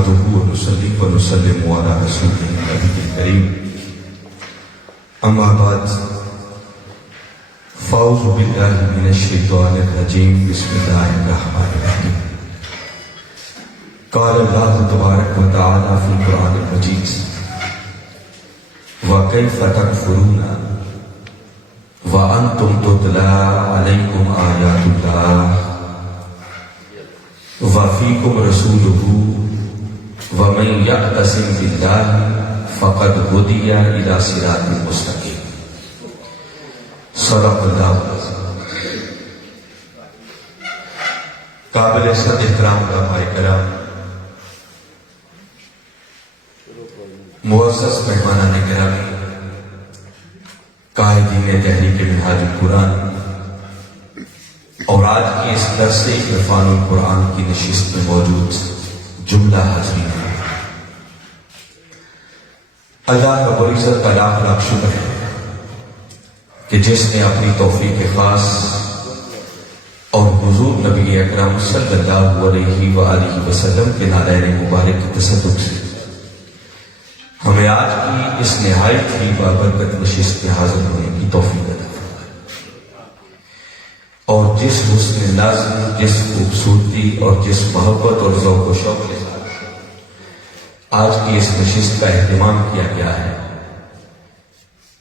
نحمده ونصلي ونسلم على رسوله النبي الكريم اما بعد فاعوذ بالله من الشيطان الرجيم بسم الله الرحمن الرحيم قال الله تبارك وتعالى في القرآن المجيد وكيف تكفرون وأنتم تتلى عليكم آيات الله وفيكم رسوله ومن يعتصم بالله فقد هدي إلى صراط مستقيم صدق اللہ العظیم۔ قابل صد احترام علماء کرام، معزز مہمانان گرامی، قائدین تحریک منہاج القرآن اور آج کی اس درس عرفان القرآن کی نشست میں موجود جملہ حاضرین، اللہ رب العزت کا لاکھ لاکھ شکر ہے کہ جس نے اپنی توفیق خاص اور حضور نبی اکرم صلی اللہ علیہ وآلہ وسلم کے نالین مبارک کی تصدق سے ہمیں آج کی اس نہایت ہی بابرکت نشست میں حاضر ہونے کی توفیق عطا فرمائے، اور جس حسن نظم، جس خوبصورتی اور جس محبت اور ذوق و شوق کے ساتھ آج کی اس نشست کا اہتمام کیا گیا ہے،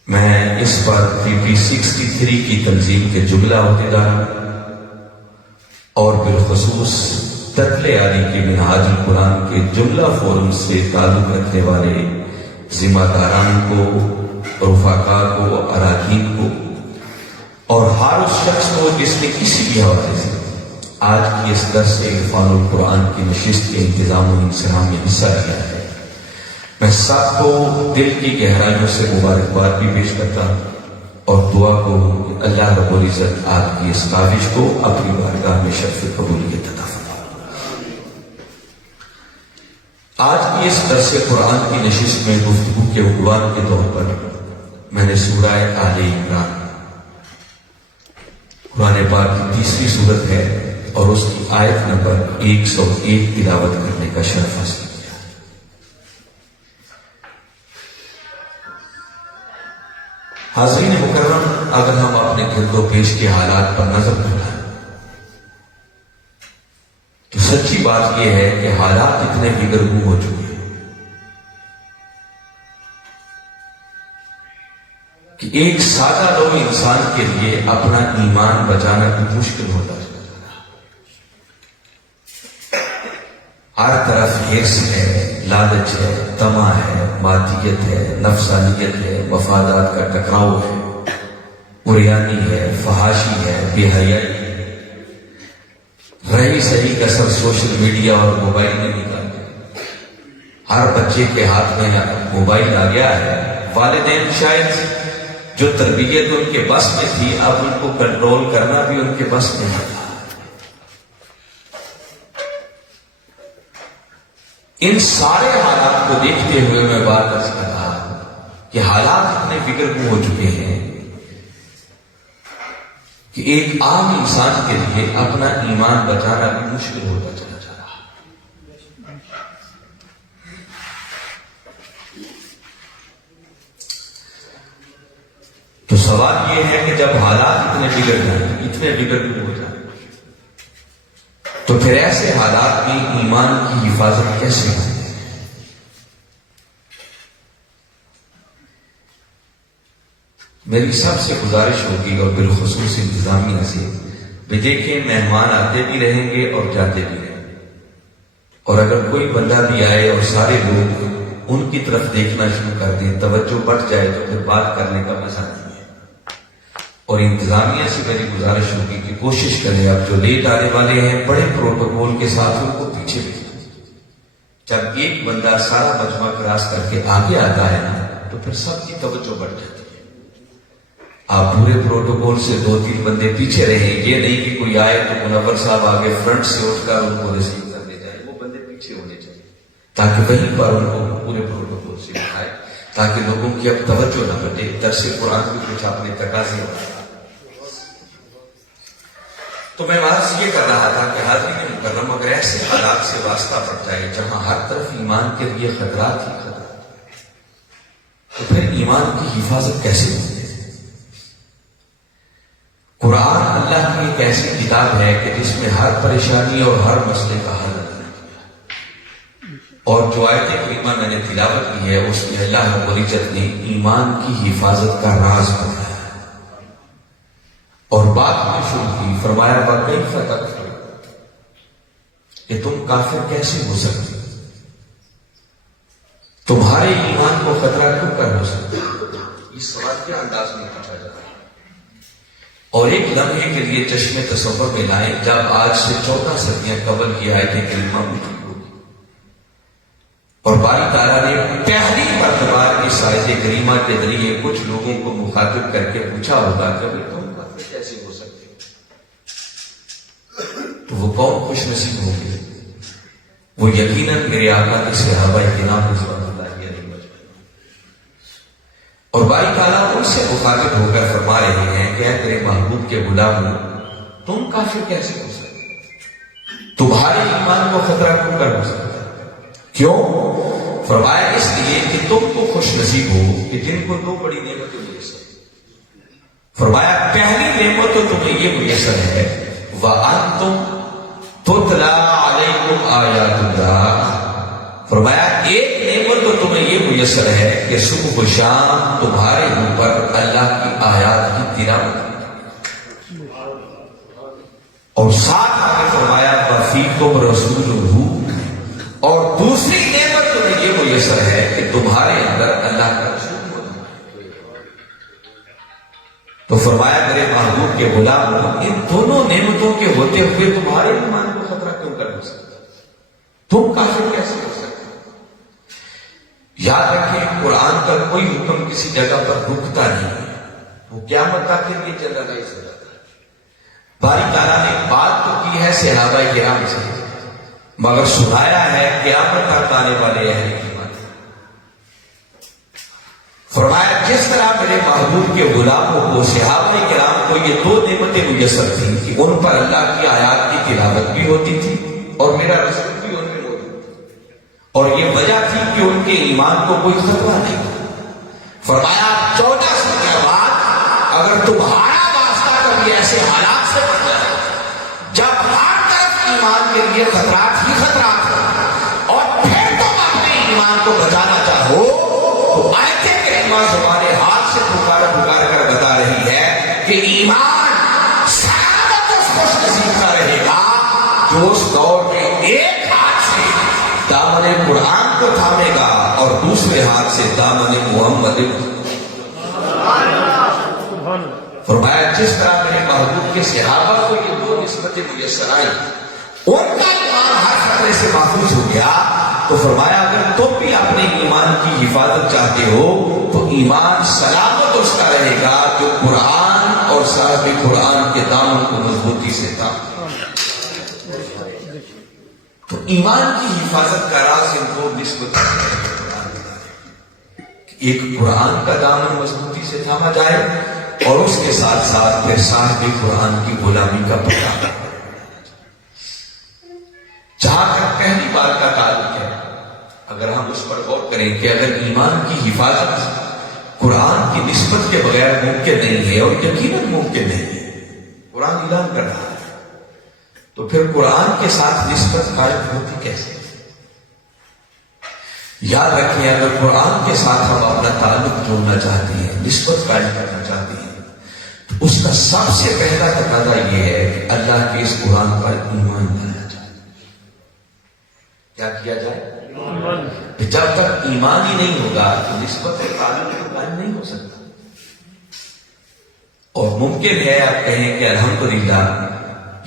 میں اس پر PP63 کی تنظیم کے جملہ عہدیدار اور بالخصوص تطل علی کے منہاج القرآن کے جملہ فورم سے تعلق رکھنے والے ذمہ داران کو، رفقا کو، اراکین کو اور ہر اس شخص کو جس نے کسی بھی حوالے سے آج کی اس درس عرفان القرآن کی نشست کے انتظام و انصرام میں حصہ لیا ہے، میں سب کو دل کی گہرائیوں سے مبارکباد بھی پیش کرتا ہوں اور دعا کو کہ اللہ رب العزت آپ کی اس کاوش کو اپنی بارگاہ میں شرف قبولیت عطا فرمائے۔ آج کی اس درس قرآن کی نشست میں گفتگو کے عنوان کے طور پر میں نے سورہ آل عمران، قرآن پاک کی تیسری سورت ہے اور اس کی آیت نمبر 101 تلاوت کرنے کا شرف حاصل کیا۔ حاضرین مکرم، اگر ہم اپنے گرد و پیش کے حالات پر نظر ڈالیں تو سچی بات یہ ہے کہ حالات اتنے بگڑ ہو چکے ہیں کہ ایک سادہ لو انسان کے لیے اپنا ایمان بچانا بھی مشکل ہوتا ہے۔ ہر طرف حرص ہے، لالچ ہے، طمع ہے، مادیت ہے، نفسانیت ہے، مفادات کا ٹکراؤ ہے، عریانی ہے، فحاشی ہے، بے حیائی ہے، رہی سہی کسر سوشل میڈیا اور موبائل میں نکال گیا۔ ہر بچے کے ہاتھ میں موبائل آ گیا ہے، والدین شاید جو تربیت ان کے بس میں تھی اب ان کو کنٹرول کرنا بھی ان کے بس میں نہیں تھا۔ ان سارے حالات کو دیکھتے ہوئے میں بات کر سکتا کہ حالات اتنے فکر ہو چکے ہیں کہ ایک عام انسان کے لیے اپنا ایمان بچانا بھی مشکل ہوتا چلا جا رہا ہے۔ تو سوال یہ ہے کہ جب حالات اتنے بگڑ جائیں، اتنے بگڑ ہو جائیں، تو پھر ایسے حالات میں ایمان کی حفاظت کیسے ہوتی ہے؟ میری سب سے گزارش ہوگی اور بالخصوص انتظامیہ سے بھی دیکھیں، مہمان آتے بھی رہیں گے اور جاتے بھی رہیں گے، اور اگر کوئی بندہ بھی آئے اور سارے لوگ ان کی طرف دیکھنا شروع کر دیں، توجہ بٹ جائے تو پھر بات کرنے کا مزہ نہیں ہے۔ اور انتظامیہ سے میری گزارش ہوگی کہ کوشش کریں، اب جو لیٹ آنے والے ہیں بڑے پروٹوکول کے ساتھ ان کو پیچھے بھیجیں۔ جب ایک بندہ سارا مجمع کراس کر کے آگے آتا ہے نا تو پھر سب کی توجہ بڑھ جاتی ہے۔ آپ پورے پروٹوکول سے 2-3 بندے پیچھے رہیں، یہ نہیں کہ کوئی آئے تو منور صاحب آگے فرنٹ سے اٹھ کر ان کو ریسیو کر دے جائے، وہ بندے پیچھے ہونے چاہیے تاکہ وہیں پر ان کو پورے پروٹوکول سے اٹھائے، تاکہ لوگوں کی اب توجہ نہ بٹے، درس قرآن کی کچھ اپنے تقاضے ہو۔ تو میں بات یہ کر رہا تھا کہ حاضرین مکرم اگر ایسے حالات سے واسطہ پڑ جائے جہاں ہر طرف ایمان کے لیے خطرات ہی خطرات، تو پھر ایمان کی حفاظت کیسے ہوتی ہے؟ قرآن اللہ کی ایک ایسی کتاب ہے کہ جس میں ہر پریشانی اور ہر مسئلے کا حل ہے، اور جو آیت کریمہ میں نے تلاوت کی ہے اس میں اللہ رب العزت نے ایمان کی حفاظت کا راز بتایا اور بات میں شروع کی، فرمایا وَكَيْفَ تَكْفُرُونَ، کہ تم کافر کیسے ہو سکتے، تمہارے ایمان کو خطرہ کیوں کر ہو سکتے؟ اس سوال کے انداز میں پوچھا جاتا ہے، اور ایک لمحے کے لیے چشم تصور میں لائیں جب آج سے 14 صدیاں قبل کی آیت کریمہ ہوئی اور باری تعالیٰ نے پہلی مرتبہ اس آیت کریمہ کے ذریعے کچھ لوگوں کو مخاطب کر کے پوچھا ہوگا کہ تم کافر کیسے ہو سکتے، تو وہ کون خوش نصیب ہوں گے؟ وہ یقیناً میرے آقا کے صحابہ کرام رضوان اللہ علیہ مجمعین، اور باری تعالیٰ ان سے مخاطب ہو کر فرما رہے ہیں کہ اے تیرے محبوب کے غلاموں، تم کافر کیسے ہو سکتے، تمہارے ایمان کو خطرہ کیوں کر ہو سکتا؟ کیوں؟ فرمایا اس لیے کہ تم تو خوش نصیب ہو کہ جن کو 2 بڑی نعمتیں میسر، فرمایا پہلی نعمت تو تمہیں یہ میسر ہے وَأَنْتُمْ تُتْلَى عَلَيْكُمْ آیَاتُ اللَّهِ، فرمایا ایک نعمت تو تمہیں یہ میسر ہے کہ صبح و شام تمہارے اوپر اللہ کی آیات کی تلاوت، اور ساتھ آگے فرمایا وَفِيكُمْ رَسُولُهُ، اور دوسری نعمت تمہیں یہ میسر ہے کہ تمہارے اندر اللہ کا رسول موجود ہے۔ تو فرمایا میرے محبوب کے غلاموں، ان دونوں نعمتوں کے ہوتے ہوئے تمہارے ایمان کو خطرہ کیوں کر ہو سکتا، تم کافر کیسے ہو سکتے؟ یاد رکھیں قرآن کا کوئی حکم کسی جگہ پر رکتا نہیں ہے، وہ قیامت تک کے لیے چل رہا ہو جاتا ہے۔ باری تعالیٰ نے بات تو کی ہے صحابہ کرام سے، مگر سنایا ہے قیامت تک آنے والے اہل ایمان۔ فرمایا جس طرح میرے محبوب کے غلاموں کو صحابہ کرام کو یہ 2 نعمتیں میسر تھیں کہ ان پر اللہ کی آیات کی تلاوت بھی ہوتی تھی اور میرا رسول بھی ان میں موجود تھا، اور یہ وجہ تھی کہ ان کے ایمان کو کوئی خطرہ نہیں تھا۔ فرمایا 14 سال بعد اگر تمہارا واسطہ کبھی ایسے حالات سے پڑ جائے جب ہر طرف ایمان کے لیے خطرات ہی خطرات ہو اور پھر تم اپنے ایمان کو بچانا چاہو، تو آیت کریمہ زبان حال سے پکار کر بتا رہی ہے کہ ایمان سلامت اس خوش نصیب کا رہے گا جو اس دور میں ایک ہاتھ سے دامن قرآن کو تھامے گا اور دوسرے ہاتھ سے دامن محمد۔ فرمایا جس طرح میرے محبوب کے صحابہ کو یہ 2 نسبتیں میسر آئی، ان کا ایمان ہر خطرے سے محفوظ ہو گیا، تو فرمایا اگر تم بھی اپنے ایمان کی حفاظت چاہتے ہو تو ایمان سلامت اس کا رہے گا جو قرآن اور صاحب قرآن کے دامن کو مضبوطی سے تھا۔ تو ایمان کی حفاظت کا راز ان کو نسبت ایک قرآن کا دامن مضبوطی سے تھاما جائے اور اس کے ساتھ ساتھ پھر صاحب قرآن کی غلامی کا پتہ۔ جہاں تک پہلی بات کا تعلق ہے، اگر ہم اس پر غور کریں کہ اگر ایمان کی حفاظت قرآن کی نسبت کے بغیر ممکن نہیں ہے، اور یقیناً ممکن نہیں ہے، قرآن اعلان کر رہا ہے، تو پھر قرآن کے ساتھ نسبت قائم ہوتی کیسے؟ یاد رکھیں اگر قرآن کے ساتھ ہم اپنا تعلق جوڑنا چاہتے ہیں، نسبت قائم کرنا چاہتے ہیں، تو اس کا سب سے پہلا تقاضا یہ ہے کہ اللہ کے اس قرآن پر ایمان لایا جائے۔ کیا کیا جائے؟ جب تک ایمان ہی نہیں ہوگا تو نسبت تعلق قائم نہیں ہو سکتا، اور ممکن ہے آپ کہیں کہ الحمدللہ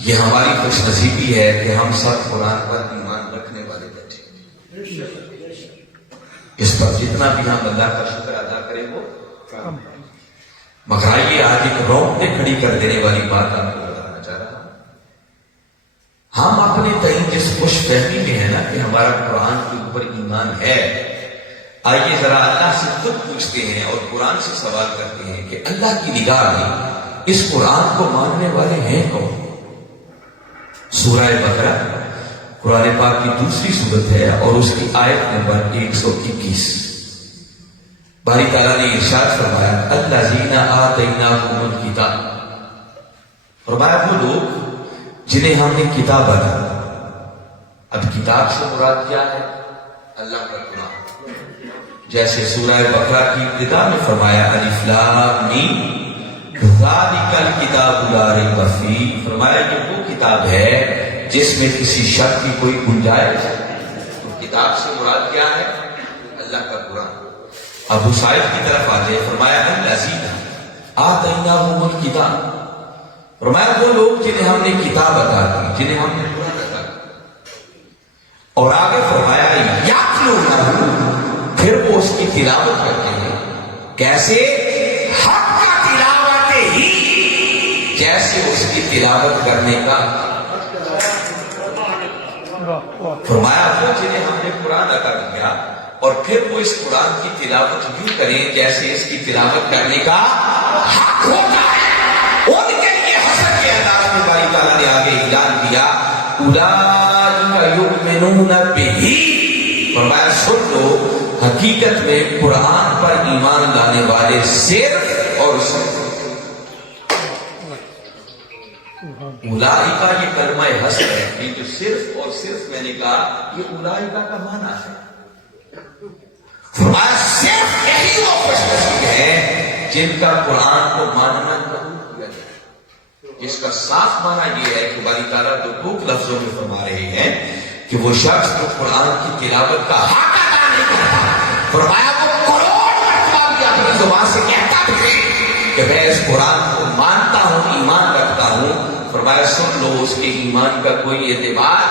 یہ ہماری خوش نصیبی ہے کہ ہم سب قرآن پر ایمان رکھنے والے بیٹھے، اس پر جتنا بھی ہم اللہ کا شکر ادا کریں وہ کام ہے۔ مگر آئیے آج ایک رونگٹے کھڑی کر دینے والی بات آپ کو بتانا چاہ رہا ہوں۔ ہم اپنے کہیں جس خوش فہمی میں ہے نا کہ ہمارا قرآن کے اوپر ایمان ہے، آئیے ذرا اللہ سے خود پوچھتے ہیں اور قرآن سے سوال کرتے ہیں کہ اللہ کی نگاہ میں اس قرآن کو ماننے والے ہیں کون؟ سورہ بقرہ قرآن پاک کی دوسری صورت ہے اور اس کی آیت نمبر 121. باری تعالیٰ نے ارشاد فرمایا الذین آتیناہم الکتاب، فرمایا وہ لوگ جنہیں ہم نے کتاب عطا. اب کتاب سے مراد کیا ہے؟ اللہ کا قرآن. جیسے سورہ بقرہ کی ابتدا میں فرمایا الف لام میم ذالک الکتاب لا ریب فیہ، فرمایا یہ وہ کتاب ہے جس میں کسی شک کی کوئی گنجائش نہیں. تو کتاب سے مراد کیا ہے؟ اللہ کا قرآن. ابو سعید کی طرف آتے فرمایا الذین آتیناہم الکتاب، فرمایا وہ لوگ جنہیں ہم نے کتاب عطا کی، جنہیں ہم نے قرآن عطا کی. اور آگے فرمایا یتلونہ، پھر وہ اس کی تلاوت کرتے ہیں. کیسے؟ حق کا تلاوت ہی، جیسے اس کی تلاوت کرنے کا. فرمایا وہ جنہیں ہم نے قرآن عطا کیا اور پھر وہ اس قرآن کی تلاوت یوں کریں جیسے اس کی تلاوت کرنے کا حق ہوتا ہے. ان کے لیے حسن کے انداز میں باری تعالیٰ نے آگے اعلان کیا اولئک یؤمنون بہ، فرمایا سن لو حقیقت میں قرآن پر ایمان لانے والے صرف اور صرف. اولئک یہ کلمہ حسر ہے، یہ جو صرف اور صرف میں نے کہا یہ اولئک کا معنی ہے. فرمایا صرف یہی وہ خوش نصیب ہے جن کا قرآن کو ماننا قبول کیا جائے. جس کا صاف معنی یہ ہے کہ باری تعالیٰ دو لفظوں میں فرما رہے ہیں کہ وہ شخص جو قرآن کی تلاوت کا حق ادا نہیں کرتا، فرمایا وہ کروڑ مرتبہ بھی اپنی زبان سے کہتا بھی کہ میں اس قرآن کو مانتا ہوں، ایمان رکھتا ہوں، فرمایا سن لو اس کے ایمان کا کوئی اعتبار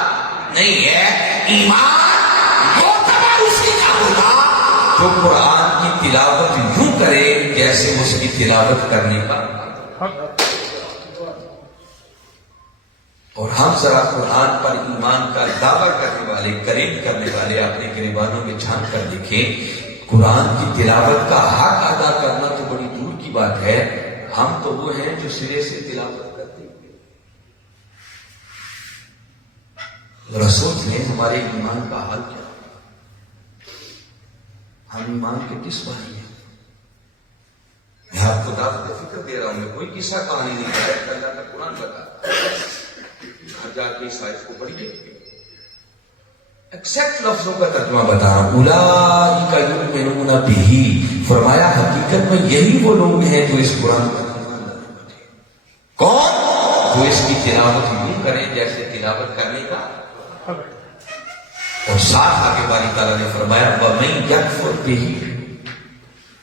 نہیں ہے. ایمان معتبر اسی کا ہوگا جو قرآن کی تلاوت یوں کرے جیسے اس کی تلاوت کرنے کا. اور ہم ذرا قرآن پر ایمان کا دعویٰ کرنے والے، قریب کرنے والے اپنے گریبانوں میں جھانک کر دیکھیں. قرآن کی تلاوت کا حق ادا کرنا تو بڑی دور کی بات ہے، ہم تو وہ ہیں جو سرے سے تلاوت کرتے ہیں. رسول نے ہمارے ایمان کا حال کیا؟ ہم ایمان کے کس بھائی ہیں؟ میں آپ کو دعوت فکر دے رہا ہوں، میں کوئی قصہ کہانی نہیں کہہ رہا، اللہ کا قرآن بتا. گھر جا کے اس آیت کو پڑھیے، ایکزیکٹ لفظوں کا ترجمہ بتا رہا ہوں. اولئک یؤمنون بہ، فرمایا حقیقت میں یہی وہ لوگ ہیں جو اس قرآن پر ایمان لانے والے ہیں. کون؟ جو اس کی تلاوت یوں کریں جیسے تلاوت کرنے کا. اور ساتھ آگے باری تعالیٰ نے فرمایا وَمَن یکفر بہ،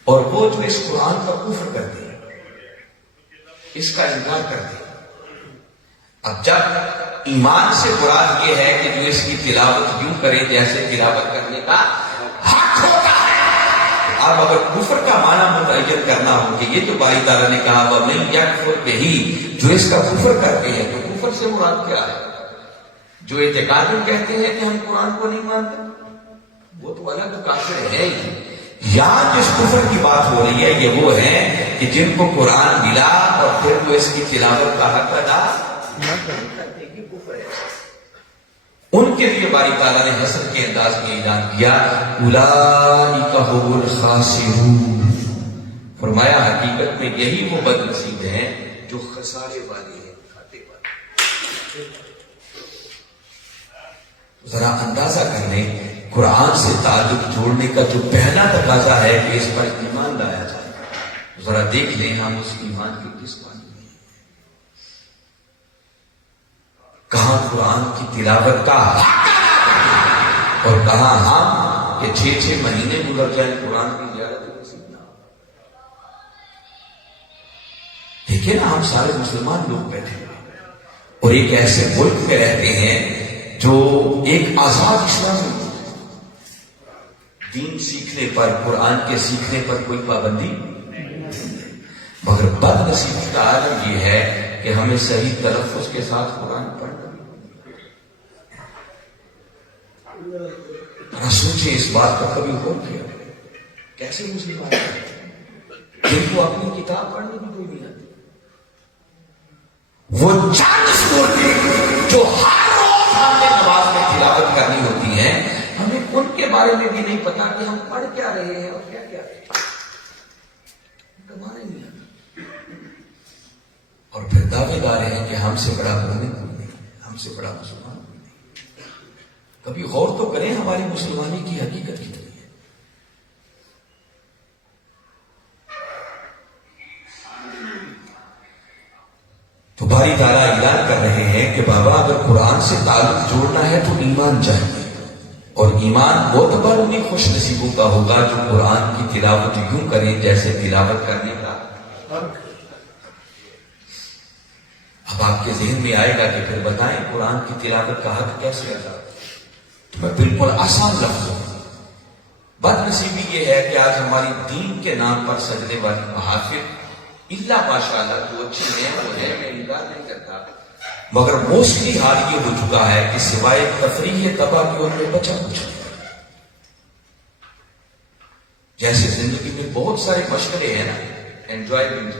اور وہ جو اس قرآن کا کفر کرتے ہیں، اس کا انکار کرتے ہیں. اب جب ایمان سے مراد یہ ہے کہ جو اس کی تلاوت یوں کرے جیسے تلاوت کرنے کا حق ہوتا ہے، اب اگر کفر کا معنی متعین کرنا ہو کہ یہ تو باری تعالیٰ نے کہا وَمَن یکفر بہ، جو اس کا کفر کرتے ہیں، تو کفر سے مراد کیا ہے؟ جو اعتقاد میں کہتے ہیں کہ ہم قرآن کو نہیں مانتے، وہ تو الگ کافر ہے ہی. یہاں جس کفر کی بات ہو رہی ہے یہ وہ ہے کہ جن کو قرآن ملا اور پھر وہ اس کی تلاوت کا حق ادا کرتے ہیں، کفر ہے. ان کے لیے باری تعالیٰ نے حسن کے انداز میں اعلان کیا اولئک هم الخاسرون، فرمایا حقیقت میں یہی وہ بد نصیب ہیں جو خسارے والے ہیں، کھاتے والے. ذرا اندازہ کر لیں قرآن سے تعلق جوڑنے کا جو پہلا تقاضا ہے کہ اس پر ایمان لایا جائے. ذرا دیکھ لیں ہم اس ایمان کے کس پانی میں ہیں. کہاں قرآن کی تلاوت کا حق اور کہاں ہم کہ 6 مہینے گزر جائیں قرآن کی زیارت نصیب نہ ہو. دیکھیں نا ہم سارے مسلمان لوگ بیٹھے ہیں اور ایک ایسے ملک میں رہتے ہیں جو ایک آزاد اسلام ہے. دین سیکھنے پر، قرآن کے سیکھنے پر کوئی پابندی، مگر بد نصیبی کا عالم یہ ہے کہ ہمیں صحیح تلفظ کے ساتھ قرآن پڑھنا. ذرا سوچیں اس بات کا کبھی غور کیا کیسے مسلمان ہیں جن کو اپنی کتاب پڑھنے بھی کوئی نہیں آتی. وہ چند صورتیں جو کرنی ہوتی ہیں ہمیں ان کے بارے میں بھی نہیں پتا کہ ہم پڑھ کیا رہے ہیں اور کیا کیا رہے ہیں، نہیں ہے۔ اور پھر دعوے دار ہیں کہ ہم سے بڑا مومن کوئی نہیں، ہم سے بڑا مسلمان کوئی نہیں۔ کبھی غور تو کریں ہماری مسلمانی کی حقیقت کتنی ہے۔ تو باری تعالیٰ اعلان کر رہے ہیں کہ بابا اگر قرآن سے تعلق جوڑنا ہے تو ایمان چاہیے، اور ایمان معتبر انہیں خوش نصیبوں کا ہوگا جو قرآن کی تلاوت یوں کریں جیسے تلاوت کرنے کا۔ اب آپ کے ذہن میں آئے گا کہ پھر بتائیں قرآن کی تلاوت کا حق کیسے ادا؟ تو میں بالکل آسان لفظ ہوں۔ بد نصیبی یہ ہے کہ آج ہماری دین کے نام پر سجدے والی محافل اللہ ماشاء اللہ جو اچھی ہے وہ ہے، میں انکار نہیں کرتا، مگر موسٹلی حال یہ ہو چکا ہے کہ سوائے تفریح تباہ کی ان میں بچا کچھ نہیں۔ جیسے زندگی میں بہت سارے مشغلے ہیں نا، انجوائمنٹ،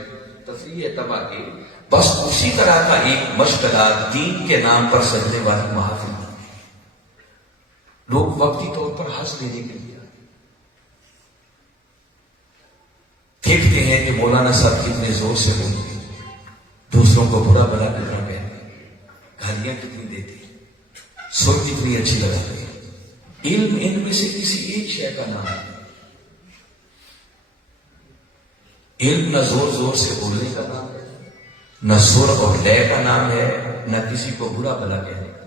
تفریح تباہ کے، بس اسی طرح کا ایک مشغلہ دین کے نام پر سجدے والی محافل ہے۔ لوگ وقتی طور پر ہنس لینے کے لیے دیکھتے ہیں کہ مولانا صاحب کتنے زور سے بولتے ہیں، دوسروں کو برا بلا کرنا کہتے، گالیاں کتنی دیتے، سر کتنی اچھی لگاتے ہیں۔ علم ان میں سے کسی ایک شے کا نام ہے۔ علم نہ زور زور سے بولنے کا نام ہے، نہ سر اور لے کا نام ہے، نہ کسی کو برا بلا کہنے کا۔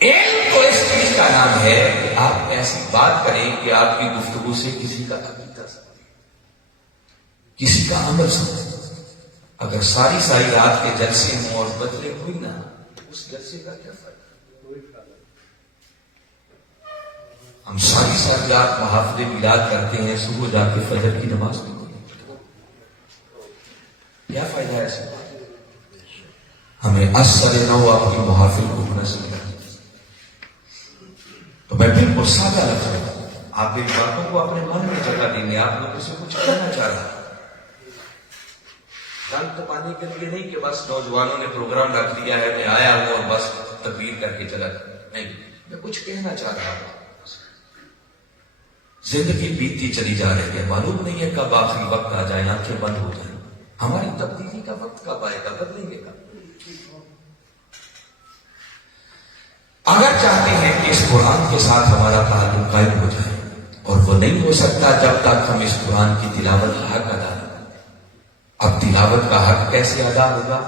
علم تو اس چیز کا نام ہے کہ آپ ایسی بات کریں کہ آپ کی گفتگو سے کسی کا عقیدہ سمجھے، کسی کا عمل سمجھے۔ اگر ساری ساری رات کے جلسے ہوں اور بدلے ہوئی نہ، اس جلسے کا کیا فائدہ؟ ہم ساری ساری رات محافظ میلاد کرتے ہیں، صبح جا کے فجر کی نماز بھی نہیں، کیا فائدہ ہے ایسے بات؟ ہمیں اثر نو اپنی محافل کو منظم کرنا۔ تو میں بالکل سادہ لفظ ہوں، آپ ان باتوں کو اپنے من میں جگہ دیں گے۔ آپ لوگوں سے کچھ کہنا چاہ رہا ہوں، تو پانے کے لیے نہیں کہ بس نوجوانوں نے پروگرام رکھ لیا ہے، میں آیا ہوں اور بس تقریر کر کے چلا نہیں، میں کچھ کہنا چاہ رہا ہوں۔ زندگی بیتتی چلی جا رہی ہے، معلوم نہیں ہے کب آخری وقت آ جائے، آنکھیں بند ہو جائیں، ہماری تبدیلی کا وقت کب آئے گا، بدلیں گے کب؟ اگر چاہتے ہیں کہ اس قرآن کے ساتھ ہمارا تعلق قائم ہو جائے، اور وہ نہیں ہو سکتا جب تک ہم اس قرآن کی تلاوت کا حق ادا نہیں۔ اب تلاوت کا حق کیسے ادا ہوگا؟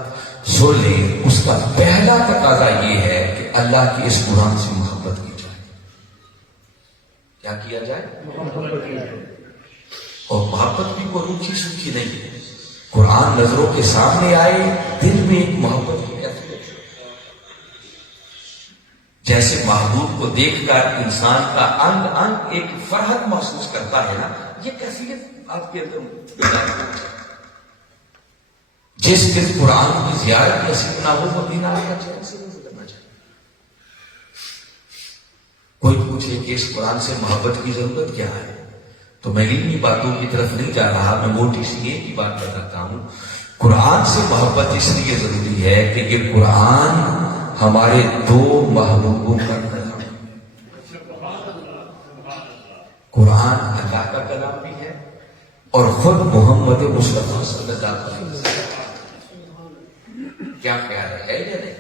سن لیں، اس کا پہلا تقاضا یہ ہے کہ اللہ کی اس قرآن سے محبت کی جائے۔ کیا کیا جائے؟ اور محبت بھی کوئی روکھی سوکھی نہیں ہے، قرآن نظروں کے سامنے آئے، دل میں ایک محبت کی کیفیت، جیسے محبوب کو دیکھ کر انسان کا انگ انگ ایک فرحت محسوس کرتا ہے نا، یہ کیفیت آپ کے اندر پیدا ہوتی ہے۔ جس دن قرآن کی زیارت نصیب نہ ہو وہ دن آپ کا چین سے نہیں گزرنا چاہیے۔ کوئی پوچھے کہ اس قرآن سے محبت کی ضرورت کیا ہے، تو میں علمی باتوں کی طرف نہیں جا رہا، میں موٹی سی ایک ہی بات بتاتا ہوں۔ قرآن سے محبت اس لیے ضروری ہے کہ یہ قرآن ہمارے دو محبوبوں کا کلام ہے۔ قرآن اللہ کا کلام بھی ہے اور خود محمد مصطفیٰ صلی اللہ علیہ وسلم۔ کیا خیال ہے یا نہیں؟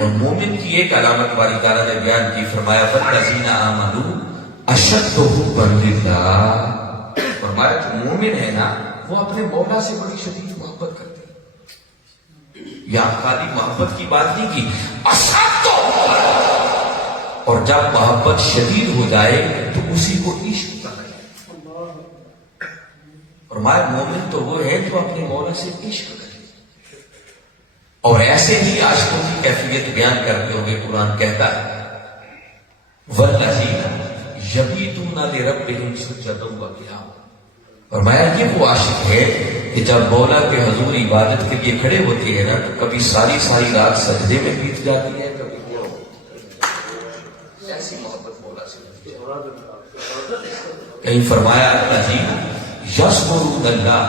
اور مومن کی ایک علامت باری تعالیٰ نے بیان کی، فرمایا والذین آمنوا اشد حبا للہ، فرمایا جو مومن ہے نا وہ اپنے مولا سے بڑی شدید محبت کرتے ہیں۔ یا خالی محبت کی بات نہیں کی، اشد حبا، اور جب محبت شدید ہو جائے تو اسی کو عشق کہا جائے۔ فرمایا مومن تو وہ ہے جو اپنے مولا سے عشق کرے۔ اور ایسے ہی عاشقوں کی کیفیت بیان کرتے ہوئے قرآن کہتا ہے وَالَّذِينَ يَبِيتُونَ لِرَبِّهِمْ سُجَّدًا وَقِيَامًا، فرمایا یہ وہ عاشق ہے کہ جب مولا کے حضور عبادت کے لیے کھڑے ہوتے ہیں نا تو کبھی ساری ساری رات سجدے میں بیت جاتی ہے، کبھی کیا ہوتی ہے، ایسی محبت مولا سے ہوتی ہے۔ کہیں فرمایا الَّذِينَ يَذْكُرُونَ اللَّهَ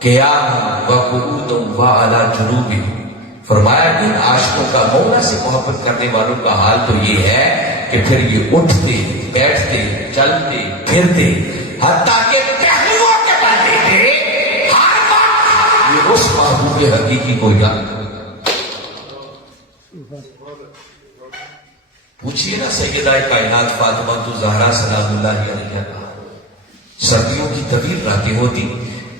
قِيَامًا وَقُعُودًا وَعَلَى جُنُوبِهِمْ، فرمایا ان عاشقوں کا مولا سے محبت کرنے والوں کا حال تو یہ ہے کہ پھر یہ اٹھتے بیٹھتے چلتے پھرتے حتیٰ کہ پہلوؤں کے بل دیتے ہر وقت یہ اس محبوب حقیقی کو یاد کرتے۔ پوچھئے نا سیدہ کائنات فاطمہ زہرا سلام اللہ علیہا کا، سردیوں کی طویل راتیں ہوتی،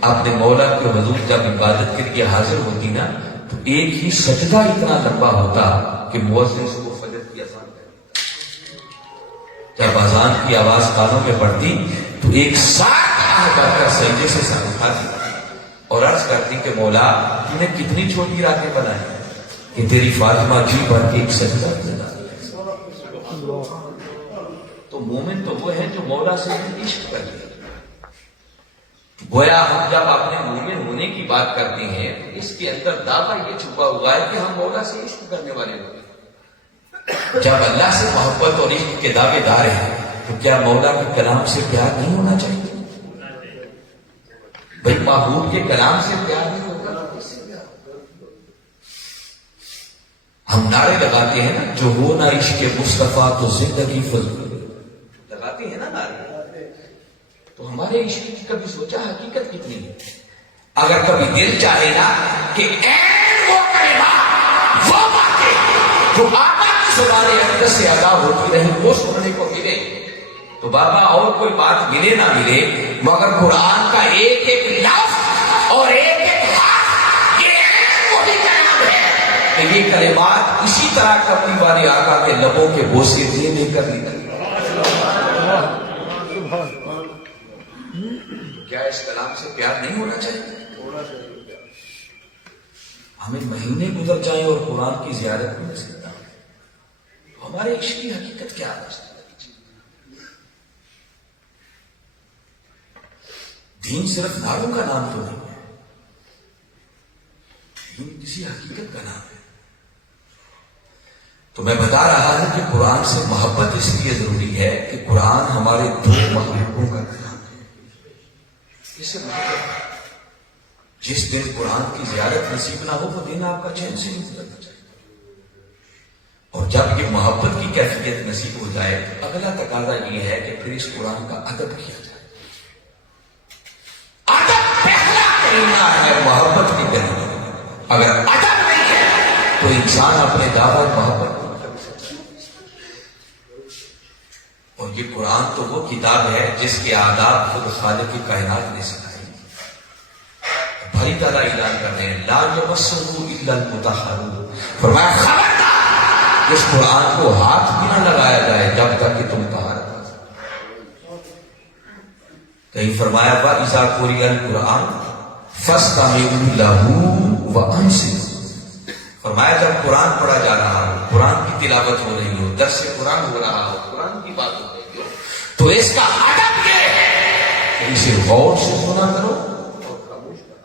اپنے مولا کے حضور جب عبادت کے لیے حاضر ہوتی نا تو ایک ہی سجدہ اتنا لمبا ہوتا کہ مؤذن اس کو فجر کی اذان کرتا۔ جب اذان کی آواز کانوں میں پڑتی تو ایک ساتھ بڑھ کر سجدے سے سر اٹھاتی اور عرض کرتی کہ مولا تم نے کتنی چھوٹی راتیں بنائی کہ تیری فاطمہ جی بھر کے ایک سجدہ کرتا۔ تو مومن تو وہ ہے جو مولا سے عشق کرتے ہیں۔ گویا ہم جب اپنے مومن ہونے کی بات کرتے ہیں تو اس کے اندر دعویٰ یہ چھپا ہوا ہے کہ ہم مولا سے عشق کرنے والے لوگ ہیں۔ جب اللہ سے محبت اور عشق کے دعوے دار ہیں تو کیا مولا کے کلام سے پیار نہیں ہونا چاہیے؟ بھائی محبوب کے کلام سے پیار نہیں ہوگا تو کس سے پیار ہوگا؟ ہم نعرے لگاتے ہیں نا جو ہو نہ عشق مصطفیٰ تو زندگی فضول، لگاتے ہیں نا نعرے، تو ہمارے عشق کی کبھی سوچا حقیقت کتنی ہے؟ اگر کبھی دل چاہے نا کہ این وہ کلمات وہ باتیں جو آقا کی زبان اقدس سے ادا ہوتی رہی وہ سننے کو ملے تو بابا اور کوئی بات ملے نہ ملے مگر قرآن کا ایک ایک لفظ اور ایک ایک حرف یہ وہی کلام ہے کہ یہ کلمات اسی طرح کبھی والے آقا کے لبوں کے بوسے دے دے کر نکل۔ کیا اس کلام سے پیار نہیں ہونا چاہیے؟ ہمیں مہینے گزر جائیں اور قرآن کی زیارت نہیں ہو سکتا، ہمارے عشق کی حقیقت کیا ہے؟ دین صرف نعروں کا نام تو نہیں ہے، دین کسی حقیقت کا نام ہے۔ تو میں بتا رہا ہوں کہ قرآن سے محبت اس لیے ضروری ہے کہ قرآن ہمارے دو مخلوقوں کا کلام ہے۔ اسے محبت جس دن قرآن کی زیارت نصیب نہ ہو وہ دن آپ کا چین سے نہیں گزرنا چاہیے، اور جب یہ محبت کی کیفیت نصیب ہو جائے تو اگلا تقاضا یہ ہے کہ پھر اس قرآن کا ادب کیا جائے۔ ادب پہلا کریمہ ہے محبت کی کریمہ، اگر ادب نہیں ہے تو انسان اپنے دعوت محبت کو نہیں کر سکتا۔ اور یہ قرآن تو وہ کتاب ہے جس کے آداب خود خالق کی کائنات نے سکھائی۔ بھری تعالیٰ اعلان کر رہے ہیں لا یمسہ الا المطہرون، فرمایا خبردار اس قرآن کو ہاتھ بھی نہ لگایا جائے جب تک کہ تم طہارت حاصل۔ کہیں فرمایا وَإِذَا قُرِئَ الْقُرْآنُ فَاسْتَمِعُوا لَهُ وَأَنصِتُوا، فرمایا جب قرآن پڑھا جا رہا ہو، قرآن کی تلاوت ہو رہی ہو، درس قرآن ہو رہا ہو، قرآن کی بات ہو رہی ہو تو اس کا ادب یہ ہے کہ اسے غور سے سنا کرو اور خاموش کرو۔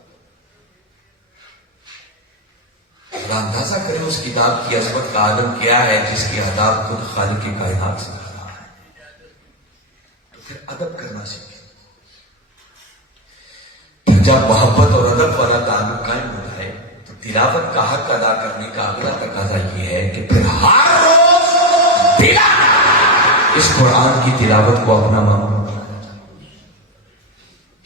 ذرا اندازہ کریں اس کتاب کی عظمت کا عالم کیا ہے جس کی آداب خود خالق کی کائنات سے رہا ہے، تو پھر ادب کرنا سیکھیں۔ جب محبت اور ادب والا تعلق قائم ہو جائے تو تلاوت کا حق ادا کرنے کا اگلا تقاضا یہ ہے کہ پھر ہر روز بلا اس قرآن کی تلاوت کو اپنا معمول بنانا چاہیے۔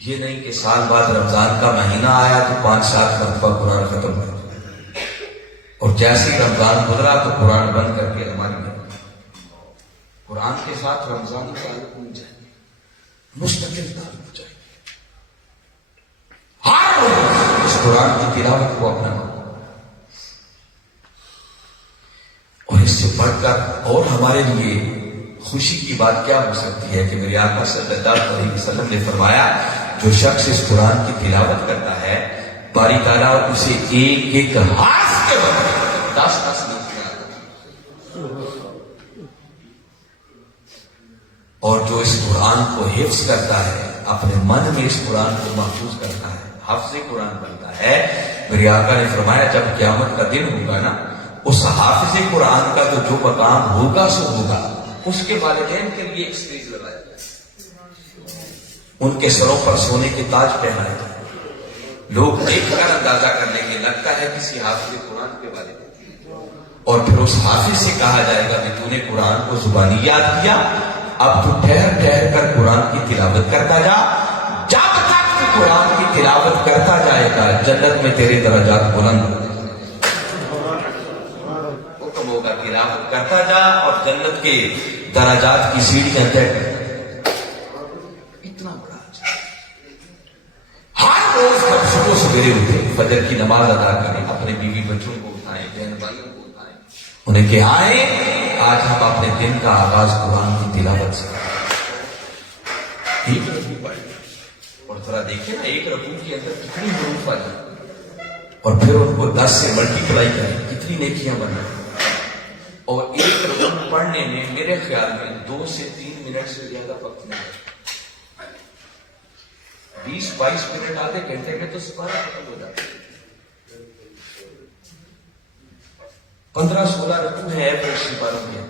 یہ نہیں کہ سال بعد رمضان کا مہینہ آیا تو 5-7 مرتبہ قرآن ختم کر دیا اور جیسے ہی رمضان گزرا تو قرآن بند کر کے ہماری قرآن کے ساتھ رمضانی تعلق نہیں چاہیے، مستقل تعلق چاہیے۔ ہر روز اس قرآن کی تلاوت کو اپنا اور اس سے بڑھ کر اور ہمارے لیے خوشی کی بات کیا ہو سکتی ہے کہ میرے آقا صلی اللہ علیہ وسلم نے فرمایا جو شخص اس قرآن کی تلاوت کرتا ہے باری تعالیٰ اسے ایک ایک حرف کے بدلے 10 نیکیاں عطا کرتا ہے، اور جو اس قرآن کو حفظ کرتا ہے اپنے من میں اس قرآن کو محفوظ کرتا ہے حافظ قرآن بنتا ہے۔ میرے آقا نے فرمایا جب قیامت کا دن ہوگا نا اس حافظ قرآن کا تو جو مقام ہوگا سو ہوگا، اس کے والدین کے لیے ایک اسٹیج لگایا جائے، ان کے سروں پر سونے کے تاج پہنائے جائے، لوگ دیکھ کر اندازہ کر لیں گے لگتا ہے کسی حافظ قرآن کے بارے میں، اور پھر اس حافظ سے کہا جائے گا کہ تو نے قرآن کو زبانی یاد کیا، اب تو ٹھہر ٹھہر کر قرآن کی تلاوت کرتا جا، جب تک تو قرآن کی تلاوت کرتا جائے گا جنت میں تیرے درجات بلند حکم ہوگا، تلاوت کرتا جا اور جنت کے درجات کی سیڑھیاں طے کر۔ اتنا بڑا ہر روز جب صبح سویرے اٹھے فجر کی نماز ادا کریں، اپنے بیوی بچوں کو اٹھائیں، بہن بھائیوں کو اٹھائیں، انہیں کہ آئیں آج ہم اپنے دن کا آغاز قرآن کی تلاوت سے ایک رکوع پڑھیں، اور تھوڑا دیکھیں نا ایک رکوع کے اندر کتنی حروف آ جائیں، اور پھر ان کو 10 سے ملٹیپلائی کریں، کتنی نیکیاں بن رہی ہیں۔ اور ایک رکوع پڑھنے میں میرے خیال میں 2 سے 3 منٹ سے زیادہ وقت نہیں ہے، 20-22 منٹ آدھے گھنٹے میں تو سپارہ ختم ہو جاتا ہے۔ 15-16 رکوع ہے ایوریج سپاروں میں،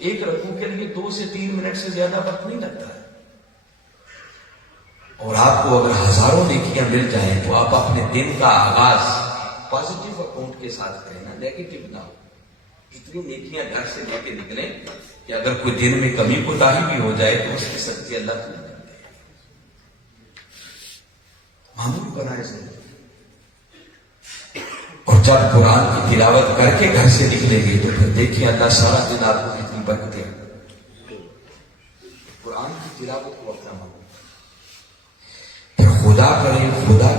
ایک رکوع کے لیے 2 سے 3 منٹ سے زیادہ وقت نہیں لگتا ہے۔ اور آپ کو اگر ہزاروں نیکیاں مل جائیں تو آپ اپنے دن کا آغاز پازیٹیو اکاؤنٹ کے ساتھ کریں نا، نیگیٹو نہ ہو۔ اتنی نیکیاں گھر سے لے کے نکلیں کہ اگر کوئی دن میں کمی کوتاہی بھی ہو جائے تو اس کے صدقے اللہ تعالیٰ معمول بنائے زندگی۔ اور جب قرآن کی تلاوت کر کے گھر سے نکلیں گے تو پھر دیکھیں اللہ سارا دن آپ کو کتنی برکتیں ہیں۔ قرآن کی تلاوت کو اپنا معمول، پھر خدا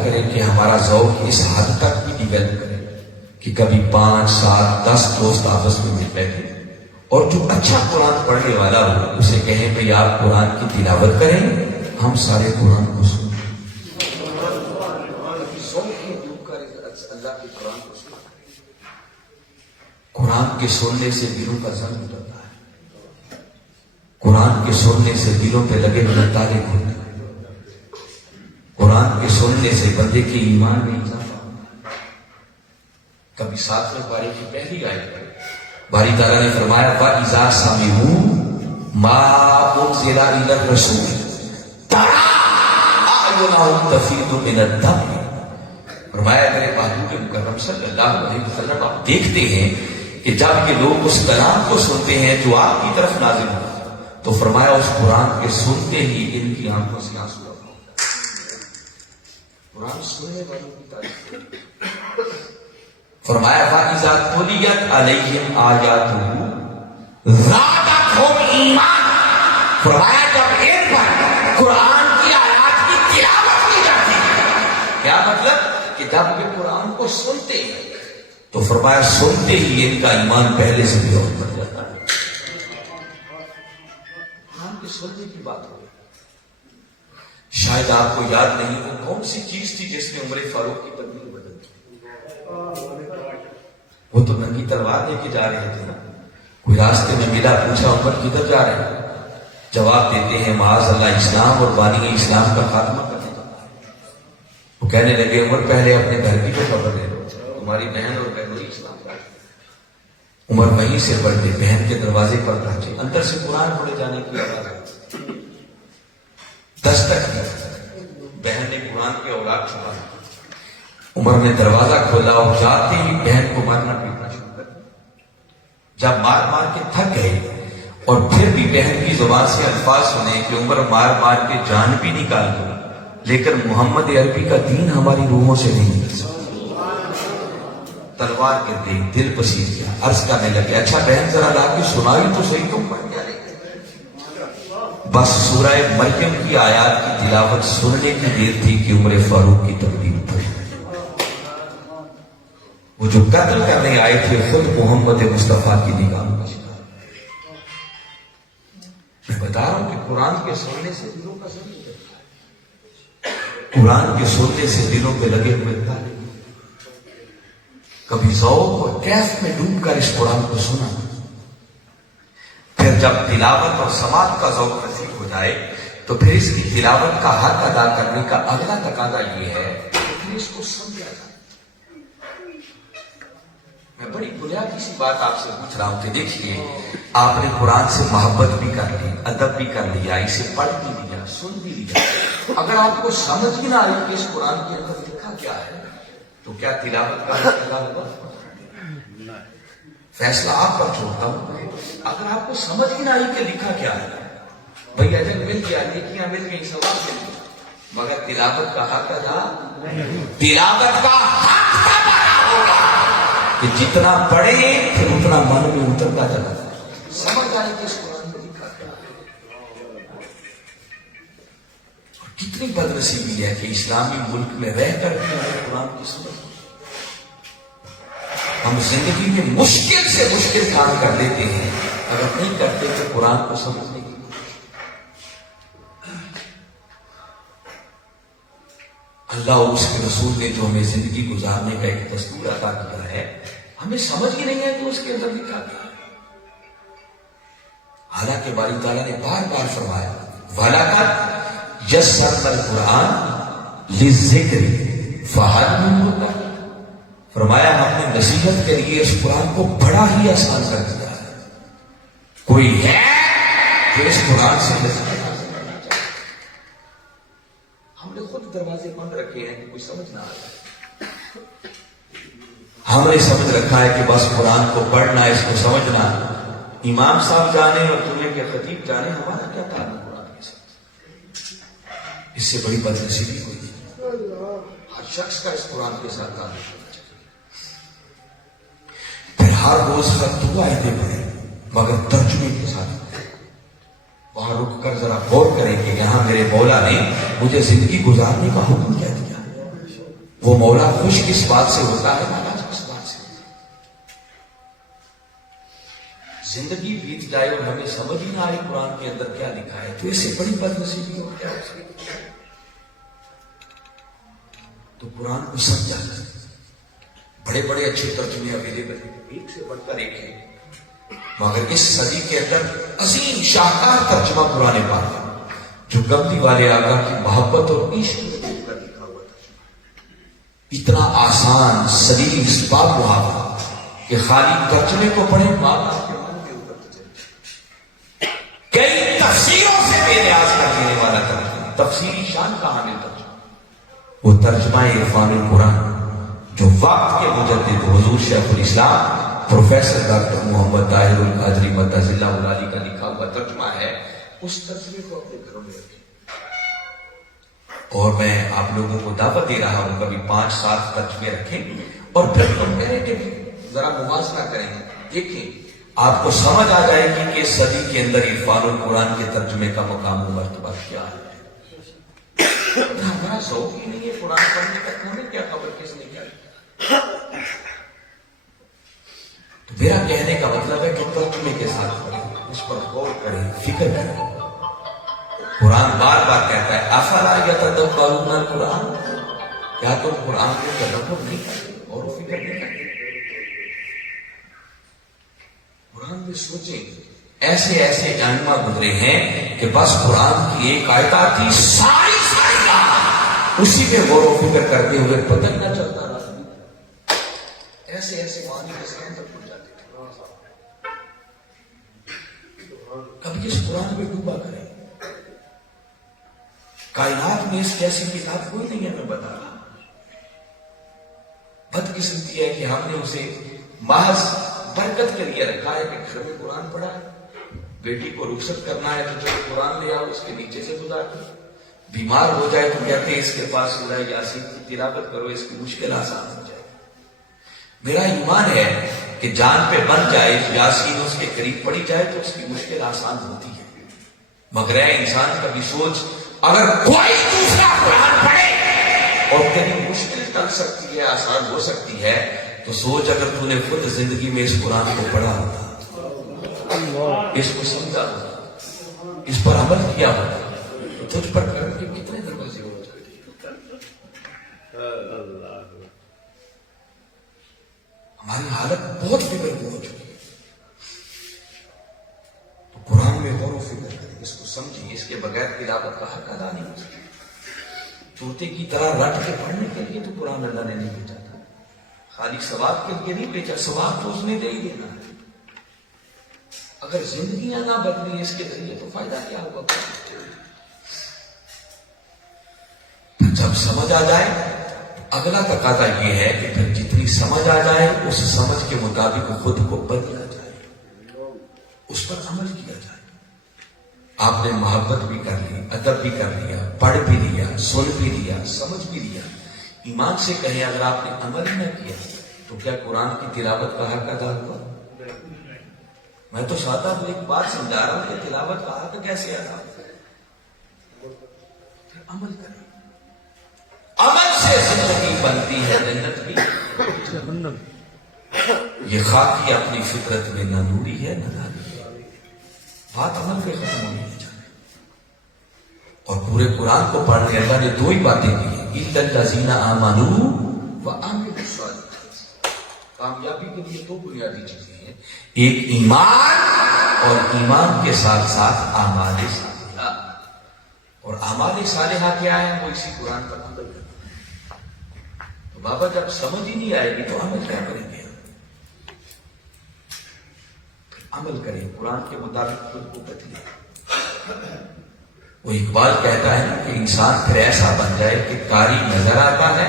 کرے کہ ہمارا ذوق اس حد تک بھی ڈیولپ کرے کہ کبھی 5, 7, 10 دوست آپس میں مل بیٹھے اور جو اچھا قرآن پڑھنے والا ہو اسے کہیں بھئی آپ قرآن کی تلاوت کریں، ہم سارے قرآن کو سنیں۔ قرآن کے سننے سے دلوں کا زنگ اٹھتا ہے، قرآن کے سننے سے دلوں پہ لگے ہوئے تالے کھلتے ہیں، قرآن کے سننے سے بندے کے ایمان میں اضافہ ہوتا ہے۔ کبھی 7ویں پارے کی پہلی آیت پر باری تعالیٰ نے فرمایا وَإِذَا سَمِعُوا مَا أُنزِلَ إِلَى الرَّسُولِ تَرَىٰ أَعْيُنَهُمْ تَفِيضُ مِنَ الدَّمْعِ، فرمایا میرے محبوب مکرم صلی اللہ علیہ وسلم آپ دیکھتے ہیں کہ جب یہ لوگ اس کلام کو سنتے ہیں جو آپ کی طرف نازل ہو تو فرمایا اس قرآن کے سنتے ہی ان کی آنکھوں سے آنسو آتا ہے۔ قرآن سننے والوں کی تعریف، فرمایا فَإِذَا تُلِيَتْ عَلَيْهِمْ آيَاتُهُ زَادَتْهُمْ ایمانا، فرمایا جب ان پر قرآن کی آیات کی تلاوت کی جاتی ہے، کیا مطلب کہ جب یہ قرآن کو سنتے ہیں تو فرمایا سنتے ہی ان کا ایمان پہلے سے بھی اور بڑھ جاتا ہے۔ قرآن کے سننے کی بات ہو، شاید آپ کو یاد نہیں وہ کون سی چیز تھی جس نے عمر فاروق کی تقدیر بدل دی؟ وہ تو ننگی تلوار لے کے جا رہے تھے نا، کوئی راستے میں ملا، پوچھا عمر کدھر جا رہے ہیں؟ جواب دیتے ہیں معاذ اللہ اسلام اور بانی اسلام کا خاتمہ کرنے جا رہے ہیں۔ وہ کہنے لگے عمر پہلے اپنے گھر کی تو خبر لے لو، تمہاری بہن اور بہنوئی اسلام کا۔ عمر وہیں سے پڑھتے، بہن کے دروازے پر پہنچے، اندر سے قرآن پڑھے جانے کی آواز آئی، دستک دی، بہن نے قرآن کے اوراق چھپا، عمر نے دروازہ کھولا اور جاتے ہی بہن کو مارنا پیٹنا شروع کر دیا۔ جب مار مار کے تھک گئے اور پھر بھی بہن کی زبان سے الفاظ سنے کہ عمر مار مار کے جان بھی نکال دو لیکن محمد عربی کا دین ہماری روحوں سے نہیں نکل سکتا، تلوار کے دے دل پسیر گیا، عرض کرنے لگے اچھا بہن ذرا لا کے سنائی تو صحیح، تم پڑھ کیا رہے؟ بس سورہ مریم کی آیات کی تلاوت سننے کی دیر تھی کہ عمر فاروق کی تقدیر پڑھ گئی۔ وہ جو قتل کرنے آئے تھے خود محمد مصطفیٰ کی نگاہوں کا شکار۔ میں بتا رہا ہوں کہ قرآن کے سننے سے دلوں کا زنگ اٹھتا ہے، قرآن کے سننے سے دلوں پہ لگے ہوئے تالے، کبھی ذوق اور کیف میں ڈوب کر اس قرآن کو سنا، پھر جب تلاوت اور سماعت کا ذوق نصیب ہو جائے تو پھر اس کی تلاوت کا حق ادا کرنے کا اگلا تقاضا یہ ہے کہ اس کو سمجھا جائے۔ میں بڑی بنیادی سی بات آپ سے پوچھ رہا ہوں کہ دیکھیے آپ نے قرآن سے محبت بھی کر لی، ادب بھی کر لیا، اسے پڑھ بھی لیا، سن بھی لیا، اگر آپ کو سمجھ ہی نہ آئی کہ اس قرآن کے اندر لکھا کیا کیا ہے تو کیا تلاوت کا فیصلہ ہوگا؟ فیصلہ آپ پر چھوڑتا ہوں. اگر آپ کو سمجھ ہی نہ آئی کہ لکھا کیا ہے، بھئی اجل مل گیا، نیکیاں مل گئی، ثواب مل گیا، مگر تلاوت کا حق ادا تلاوت کا حق تب ادا ہوگا کہ جتنا پڑھے پھر اتنا من میں اترتا چلا جائے، سمجھ آئے کہ اس قرآن میں لکھا کیا ہے. اور کتنی بدنصیبی ہے کہ اسلامی ملک میں رہ کر بھی ہمیں قرآن کی سمجھ، ہم زندگی میں مشکل سے مشکل کام کر لیتے ہیں، اگر نہیں کرتے تو قرآن کو سمجھنے کی. اللہ اور اس کے رسول نے جو ہمیں زندگی گزارنے کا ایک دستور عطا کیا ہے، ہمیں سمجھ ہی نہیں ہے کہ اس کے اندر لکھا کیا ہے. حالانکہ باری تعالیٰ نے بار بار فرمایا وَلَقَدْ يَسَّرْنَا الْقُرْآنَ لِلذِّكْرِ فَهَلْ مِن مُدَّكِرٍ، فرمایا ہم نے نصیحت کے لیے اس قرآن کو بڑا ہی آسان کر دیا ہے، کوئی ہے جو اس قرآن سے نصیحت حاصل کرنا چاہے. ہم نے خود دروازے بند رکھے ہیں کہ کوئی سمجھ نہ آئے. ہم نے سمجھ رکھا ہے کہ بس قرآن کو پڑھنا، اس کو سمجھنا، امام صاحب جانے اور جمعے کے خطیب جانے، ہمارا کیا تعلق قرآن کے ساتھ؟ اس سے بڑی بدنصیبی کوئی نہیں. ہر شخص کا اس قرآن کے ساتھ تعلق ہونا چاہیے. پھر ہر روز خط دو آیتیں پڑھیں مگر ترجمے کے ساتھ. وہاں رک کر ذرا غور کریں کہ یہاں میرے مولا نے مجھے زندگی گزارنے کا حکم کیا دیا. وہ مولا خوش کس بات سے ہوتا ہے، ناراض کس بات سے ہوتا ہے. زندگی بیت جائے اور ہمیں سمجھ ہی نہ آئے قرآن کے اندر کیا لکھا ہے، تو اس سے بڑی بدنصیبی ہو کیا ہو سکتی ہے. تو قرآن کو سمجھا کریں. بڑے بڑے اچھے ترجمے اویلیبل ہیں، ایک سے بڑھ کر ایک ہے، مگر اس صدی کے اندر عظیم شاہکار ترجمہ قرآن پاک ہے جو کملی والے آقا کی محبت اور عشق میں لکھا ہوا تھا. اتنا آسان سلیم اسباب محاورہ کہ خالی ترجمے کو پڑھیں ماں باپ کے من میں اترتے چلے. کئی تفسیروں سے بے نیاز کر دینے والا ترجمہ، تفسیری شان کا حامل ترجمہ، وہ ترجمہ عرفان القرآن جو وقت کے مجدد حضور شیخ الاسلام پروفیسر ڈاکٹر محمد طاہر القادری مدظ اللہ العالی کا لکھا ہوا ترجمہ ہے. اس ترجمے کو اپنے گھروں میں رکھیں. اور میں آپ لوگوں کو دعوت دے رہا ہوں کبھی 5-7 ترجمے رکھیں اور پھر کمپیریٹیو ذرا موازنہ کریں، دیکھیں آپ کو سمجھ آ جائے گی کہ اس صدی کے اندر عرفان القرآن کے ترجمے کا مقام و مرتبہ کیا ہے. ہمارا ذوق ہی نہیں ہے قرآن پڑھنے کا، ہمیں کیا خبر کس نے کیا لکھا. تو میرا کہنے کا مطلب ہے کہ ترجمے کے ساتھ پڑھیں، اس پر غور کریں، فکر کریں. قرآن بار بار کہتا ہے افلا یتدبرون القرآن، کیا تم قرآن کو تدبر نہیں کرتے اور فکر نہیں کرتے؟ قرآن میں سوچیں، ایسے ایسے ائمہ گزرے ہیں کہ بس قرآن کی ایک آیت آتی ساری اسی میں غور و فکر کرتے ہوئے پتہ ہی نہ چلتا رہا. ایسے ایسے معنی اس کے اندر پڑ جاتے تھے. کبھی اس قرآن میں ڈوبا کریں. کائنات میں اس جیسی کتاب کوئی نہیں ہمیں بتا رہا. بدقسمتی ہے کہ ہم نے اسے محض برکت کے لیے رکھا ہے کہ گھر میں قرآن پڑھا ہے، بیٹی کو رخصت کرنا ہے تو چلو قرآن لے آؤ، اس کے نیچے سے گزار دو. بیمار ہو جائے تو کہتے ہیں اس کے پاس سورہ یاسین کی تلاوت کرو، اس کی مشکل آسان ہو جائے. میرا ایمان ہے کہ جان پہ بن جائے یاسین اس کے قریب پڑی جائے تو اس کی مشکل آسان ہوتی ہے. مگر اے انسان کبھی سوچ، اگر کوئی دوسرا قرآن پڑھے اور تیری مشکل ٹل سکتی ہے، آسان ہو سکتی ہے، تو سوچ اگر تو نے خود زندگی میں اس قرآن کو پڑھا ہوتا، اس کو سمجھا ہوتا، اس پر عمل کیا ہوتا، تو تجھ پر کرم کے کتنے دروازے ہو جاتے. ہماری حالت بہت فکر کو ہو چکی ہے. تو قرآن میں غور و فکر کریں، اس کو سمجھیں. اس کے بغیر تلاوت کا حق ادا نہیں ہو سکتا. طوطے کی طرح رٹ کے پڑھنے کے لیے تو قرآن اللہ نے نہیں بھیجا تھا، خالی ثواب کے لیے نہیں بھیجا. ثواب تو اس نے دے ہی دینا ہے. اگر زندگیاں نہ بدلی اس کے ذریعے تو فائدہ کیا ہوگا؟ جب سمجھ آ جائے اگلا تقاضا یہ ہے کہ پھر جتنی سمجھ آ جائے اس سمجھ کے مطابق خود کو بدلا جائے، اس پر عمل کیا جائے۔ آپ نے محبت بھی کر لی، ادب بھی کر لیا، پڑھ بھی لیا، سن بھی لیا، سمجھ بھی لیا، ایمان سے کہیں اگر آپ نے عمل نہ کیا تو کیا قرآن کی تلاوت کا حق ادا ہوا؟ میں تو سادہ ایک بات سمجھا رہا ہوں کہ تلاوت کا حق کیسے ادا ہوا؟ پھر عمل کریں، عمل سے زندگی بنتی ہے جنت بھی۔ یہ خاکی اپنی فطرت میں نہ نوری ہے نہ ناری، بات عمل پہ ختم ہونے جانے۔ اور پورے قرآن کو پڑھنے اللہ نے دو ہی باتیں دی ہیں، اِلَّا الَّذِينَ آمَنُوا وَعَمِلُوا الصَّالِحَاتِ۔ کامیابی کے لیے دو بنیادی چیزیں ہیں، ایک ایمان اور ایمان کے ساتھ ساتھ اعمال صالحہ۔ اور اعمال صالحہ کیا ہے؟ وہ اسی قرآن پر عمل کرنا۔ تو بابا جب سمجھ ہی نہیں آئے گی تو عمل کیا کریں گے؟ عمل کریں، قرآن کے مطابق خود کو بدلیں۔ وہ اقبال کہتا ہے کہ انسان پھر ایسا بن جائے کہ قاری نظر آتا ہے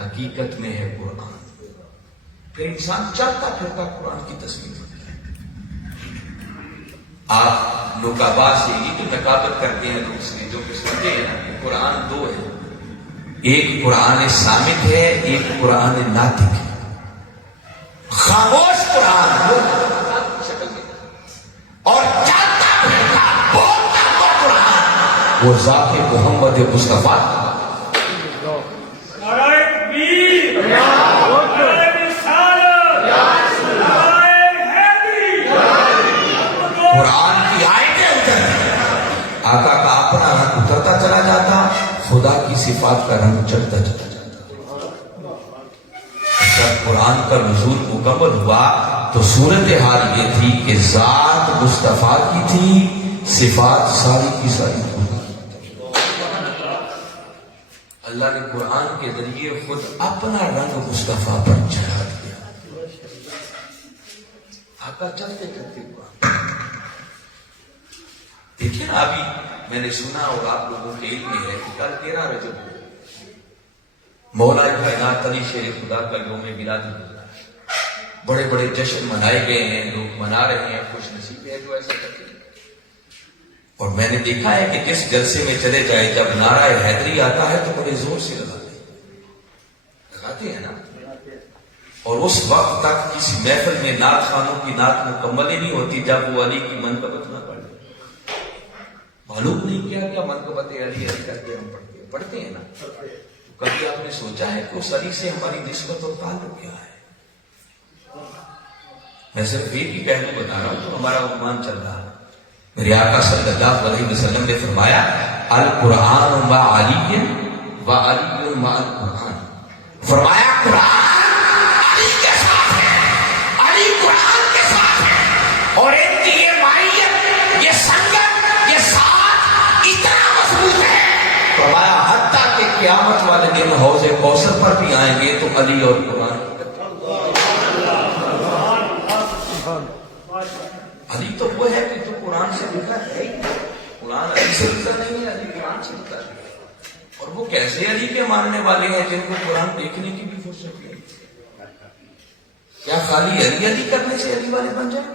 حقیقت میں ہے قرآن، پھر انسان چلتا پھرتا قرآن کی تصویر بن جائے۔ آپ لوگ آباد سے یہ تو نقابت کرتے ہیں دوسرے جو کہ سمجھتے ہیں کہ قرآن دو ہے، ایک قرآن صامت ہے، ایک قرآن ناطق ہے۔ خاموش قرآن اور چلتا پھرتا بولتا ہوا قرآن وہ ذات محمد مصطفیٰ۔ قرآن کی آیتیں اترتی، آقا کا اپنا رنگ اترتا چلا جاتا، خدا کی صفات کا رنگ چڑھتا چلا جاتا۔ جب قرآن کا نزول مکمل ہوا تو صورتحال یہ تھی کہ ذات مصطفیٰ کی تھی، صفات ساری کی ساری اللہ نے قرآن کے ذریعے خود اپنا رنگ مصطفیٰ پر چڑھا دیا۔ آقا چلتے چلتے قرآن دیکھیں نا، ابھی میں نے سنا اور آپ لوگوں کے علم میں ہے کہ کل 13 رجب مولا کائنات علی شیر خدا کا یوم میلاد گزرا ہے، بڑے بڑے جشن منائے گئے ہیں، لوگ منا رہے ہیں، خوش نصیب ہے جو ایسا کرتے ہیں۔ اور میں نے دیکھا ہے کہ جس جلسے میں چلے جائے جب نعرہ حیدری آتا ہے تو بڑے زور سے لگاتے ہیں نا، اور اس وقت تک کسی محفل میں نعت خوانوں کی نعت مکمل ہی نہیں ہوتی جب وہ علی کی منقبت نہ پڑھے۔ معلوم نہیں کیا کیا منقبت علی علی کر کے ہم پڑھتے ہیں نا۔ کبھی آپ نے سوچا ہے کہ اس علی سے ہماری نسبت اور تعلق کیا ہے؟ میں صرف ایک ہی پہلو بتا رہا ہوں تو ہمارا عنوان چل رہا ہے۔ میرے آقا صلی اللہ علیہ وسلم نے فرمایا القرآن مع علی و علی مع القرآن، فرمایا قرآن علی کے ساتھ ہے، علی قرآن کے ساتھ ہے، اور ان کی یہ معیت، یہ سنگت، یہ ساتھ اتنا مضبوط ہے، فرمایا حتیٰ کہ قیامت والے دن حوض کوثر پر بھی آئیں گے تو علی اور قرآن۔ علی تو وہ ہے کہ جو قرآن سے لکھا ہے، قرآن علی سے لکھا نہیں ہے، علی قرآن سے لکھا ہے۔ اور وہ کیسے علی کے ماننے والے ہیں جن کو قرآن دیکھنے کی بھی فرصت نہیں؟ کیا خالی علی علی کرنے سے علی والے بن جائیں؟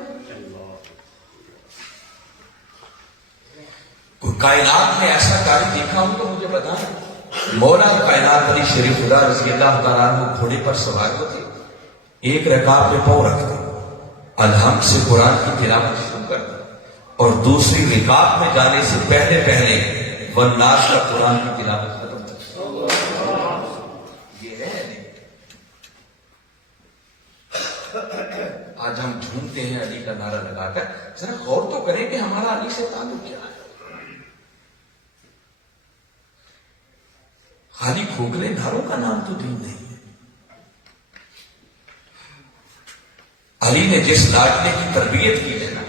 کوئی کائنات میں ایسا کاری دیکھا ہوں تو مجھے بتائیں۔ مولا کائنات علی شریف خدا رضی اللہ تعالیٰ عنہ گھوڑے پر سوار ہوتے، ایک رکعت میں پاؤں رکھتے، الحمد سے قرآن کی تلاوت شروع کرتا، اور دوسری رکعت میں جانے سے پہلے پہلے والناس کا قرآن کی تلاوت ختم کرتا۔ یہ ہے آج ہم جھومتے ہیں علی کا نعرہ لگا کر، ذرا غور تو کریں کہ ہمارا علی سے تعلق کیا ہے۔ خالی کھوکھلے نعروں کا نام تو دین نہیں ہے۔ علی نے جس لاڈلے کی تربیت کی ہے نا،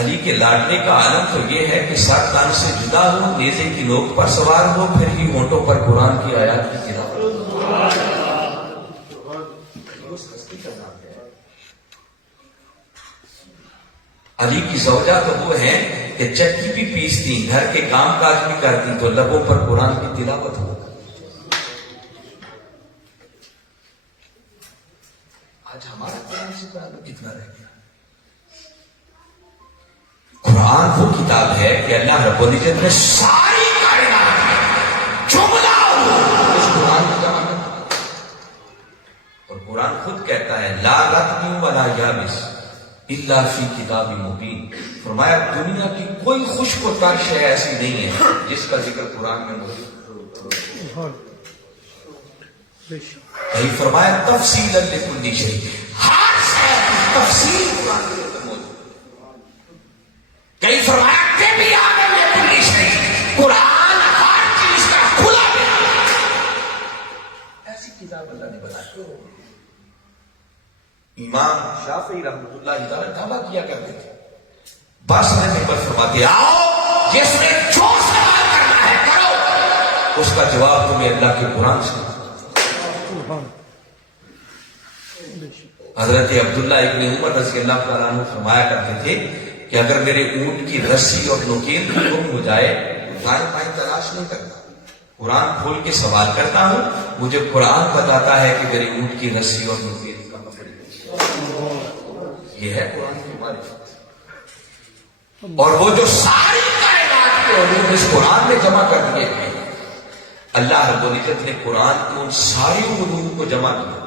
علی کے لاڈلے کا عالم تو یہ ہے کہ سر تن سے جدا ہو، نیزے کی نوک پر سوار ہو، پھر ہی ہونٹوں پر قرآن کی آیات کی تلاوت۔ علی کی زوجہ تو وہ ہے کہ چکی بھی پیستی، گھر کے کام کاج بھی کرتی تو لبوں پر قرآن کی تلاوت ہو۔ کہ اللہ رب العزت نے ساری کائنات جملہ اس قرآن کو جمع کر دیا. اور قرآن خود کہتا ہے لا رتب ولا یابس الا فی کتاب مبین. فرمایا دنیا کی کوئی خشک و تر شے ایسی نہیں ہے جس کا ذکر قرآن میں موجود. فرمایا تفصیلا لکل شیء, ہر شے کی تفصیل قرآن کے اندر موجود. کئی فرمایا کہ بھی آدم لکل شیء, قرآن ہر چیز کا کھلا بیان. ایسی کتاب اللہ نے بنائی. امام شافعی رحمۃ اللہ تعالی دعویٰ کیا کرتے تھے, بس نے پر فرماتے آؤ جس نے جو سوال کرنا ہے کرو, اس کا جواب تمہیں اللہ کے قرآن سے. حضرت عبداللہ ابن عمر رضی اللہ تعالیٰ عنہ فرمایا کرتے تھے کہ اگر میرے اونٹ کی رسی اور نوکین گم ہو جائے تو دائیں بائیں تلاش نہیں کرتا, قرآن کھول کے سوال کرتا ہوں, مجھے قرآن بتاتا ہے کہ میرے اونٹ کی رسی اور نوکین کا مطلب یہ ہے قرآن کی معرفت. اور وہ جو ساری کائنات کے علوم اس قرآن میں جمع کر دیے گئے, اللہ رب العزت نے قرآن کے ان ساری علوم کو جمع کیا,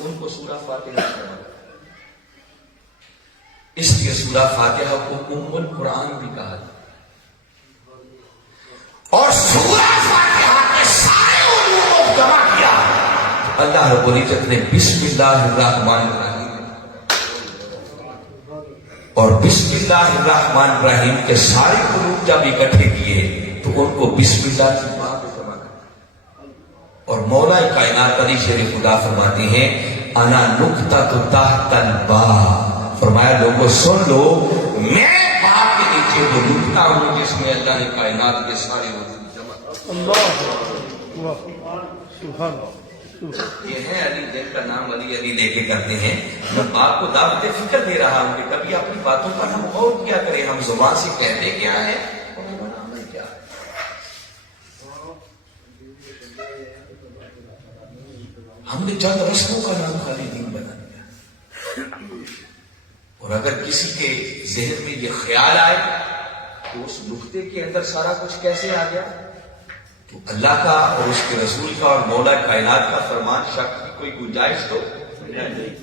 ان کو سورہ فاتحہ جمع. اس لیے سورہ فاتحہ کو ام القرآن بھی کہا جاتا. اور سورہ فاتحہ کے سارے علوم کو جمع کیا, اللہ رب العزت نے بسم اللہ الرحمن الرحیم, اور بسم اللہ الرحمن الرحیم کے سارے علوم جب اکٹھے کیے تو ان کو بسم اللہ کی بات جمع کر. اور مولا کائنات علی شیر خدا فرماتے ہیں انا نقطۃ تحت الباء, فرمایا لوگوں سن لو میں باء کے نیچے وہ نقطہ ہوں جس میں اللہ نے کائنات کے سارے علوم جمع کر. اللہ سبحان. یہ ہے علی, جن کا نام علی علی لے کے کرتے ہیں. میں آپ کو دعوت فکر دے رہا ہوں کہ کبھی اپنی باتوں پر ہم غور کیا کریں, ہم زبان سے کہتے کیا ہے اور ہمارا عمل کیا ہے. ہم نے چند رسموں کا نام خالی دین بنا دیا, اور اگر کسی کے ذہن میں یہ خیال آئے تو اس نقطے کے اندر سارا کچھ کیسے آ گیا, تو اللہ کا اور اس کے رسول کا اور مولا کائنات کا فرمان شک کی کوئی گنجائش تو نہیں,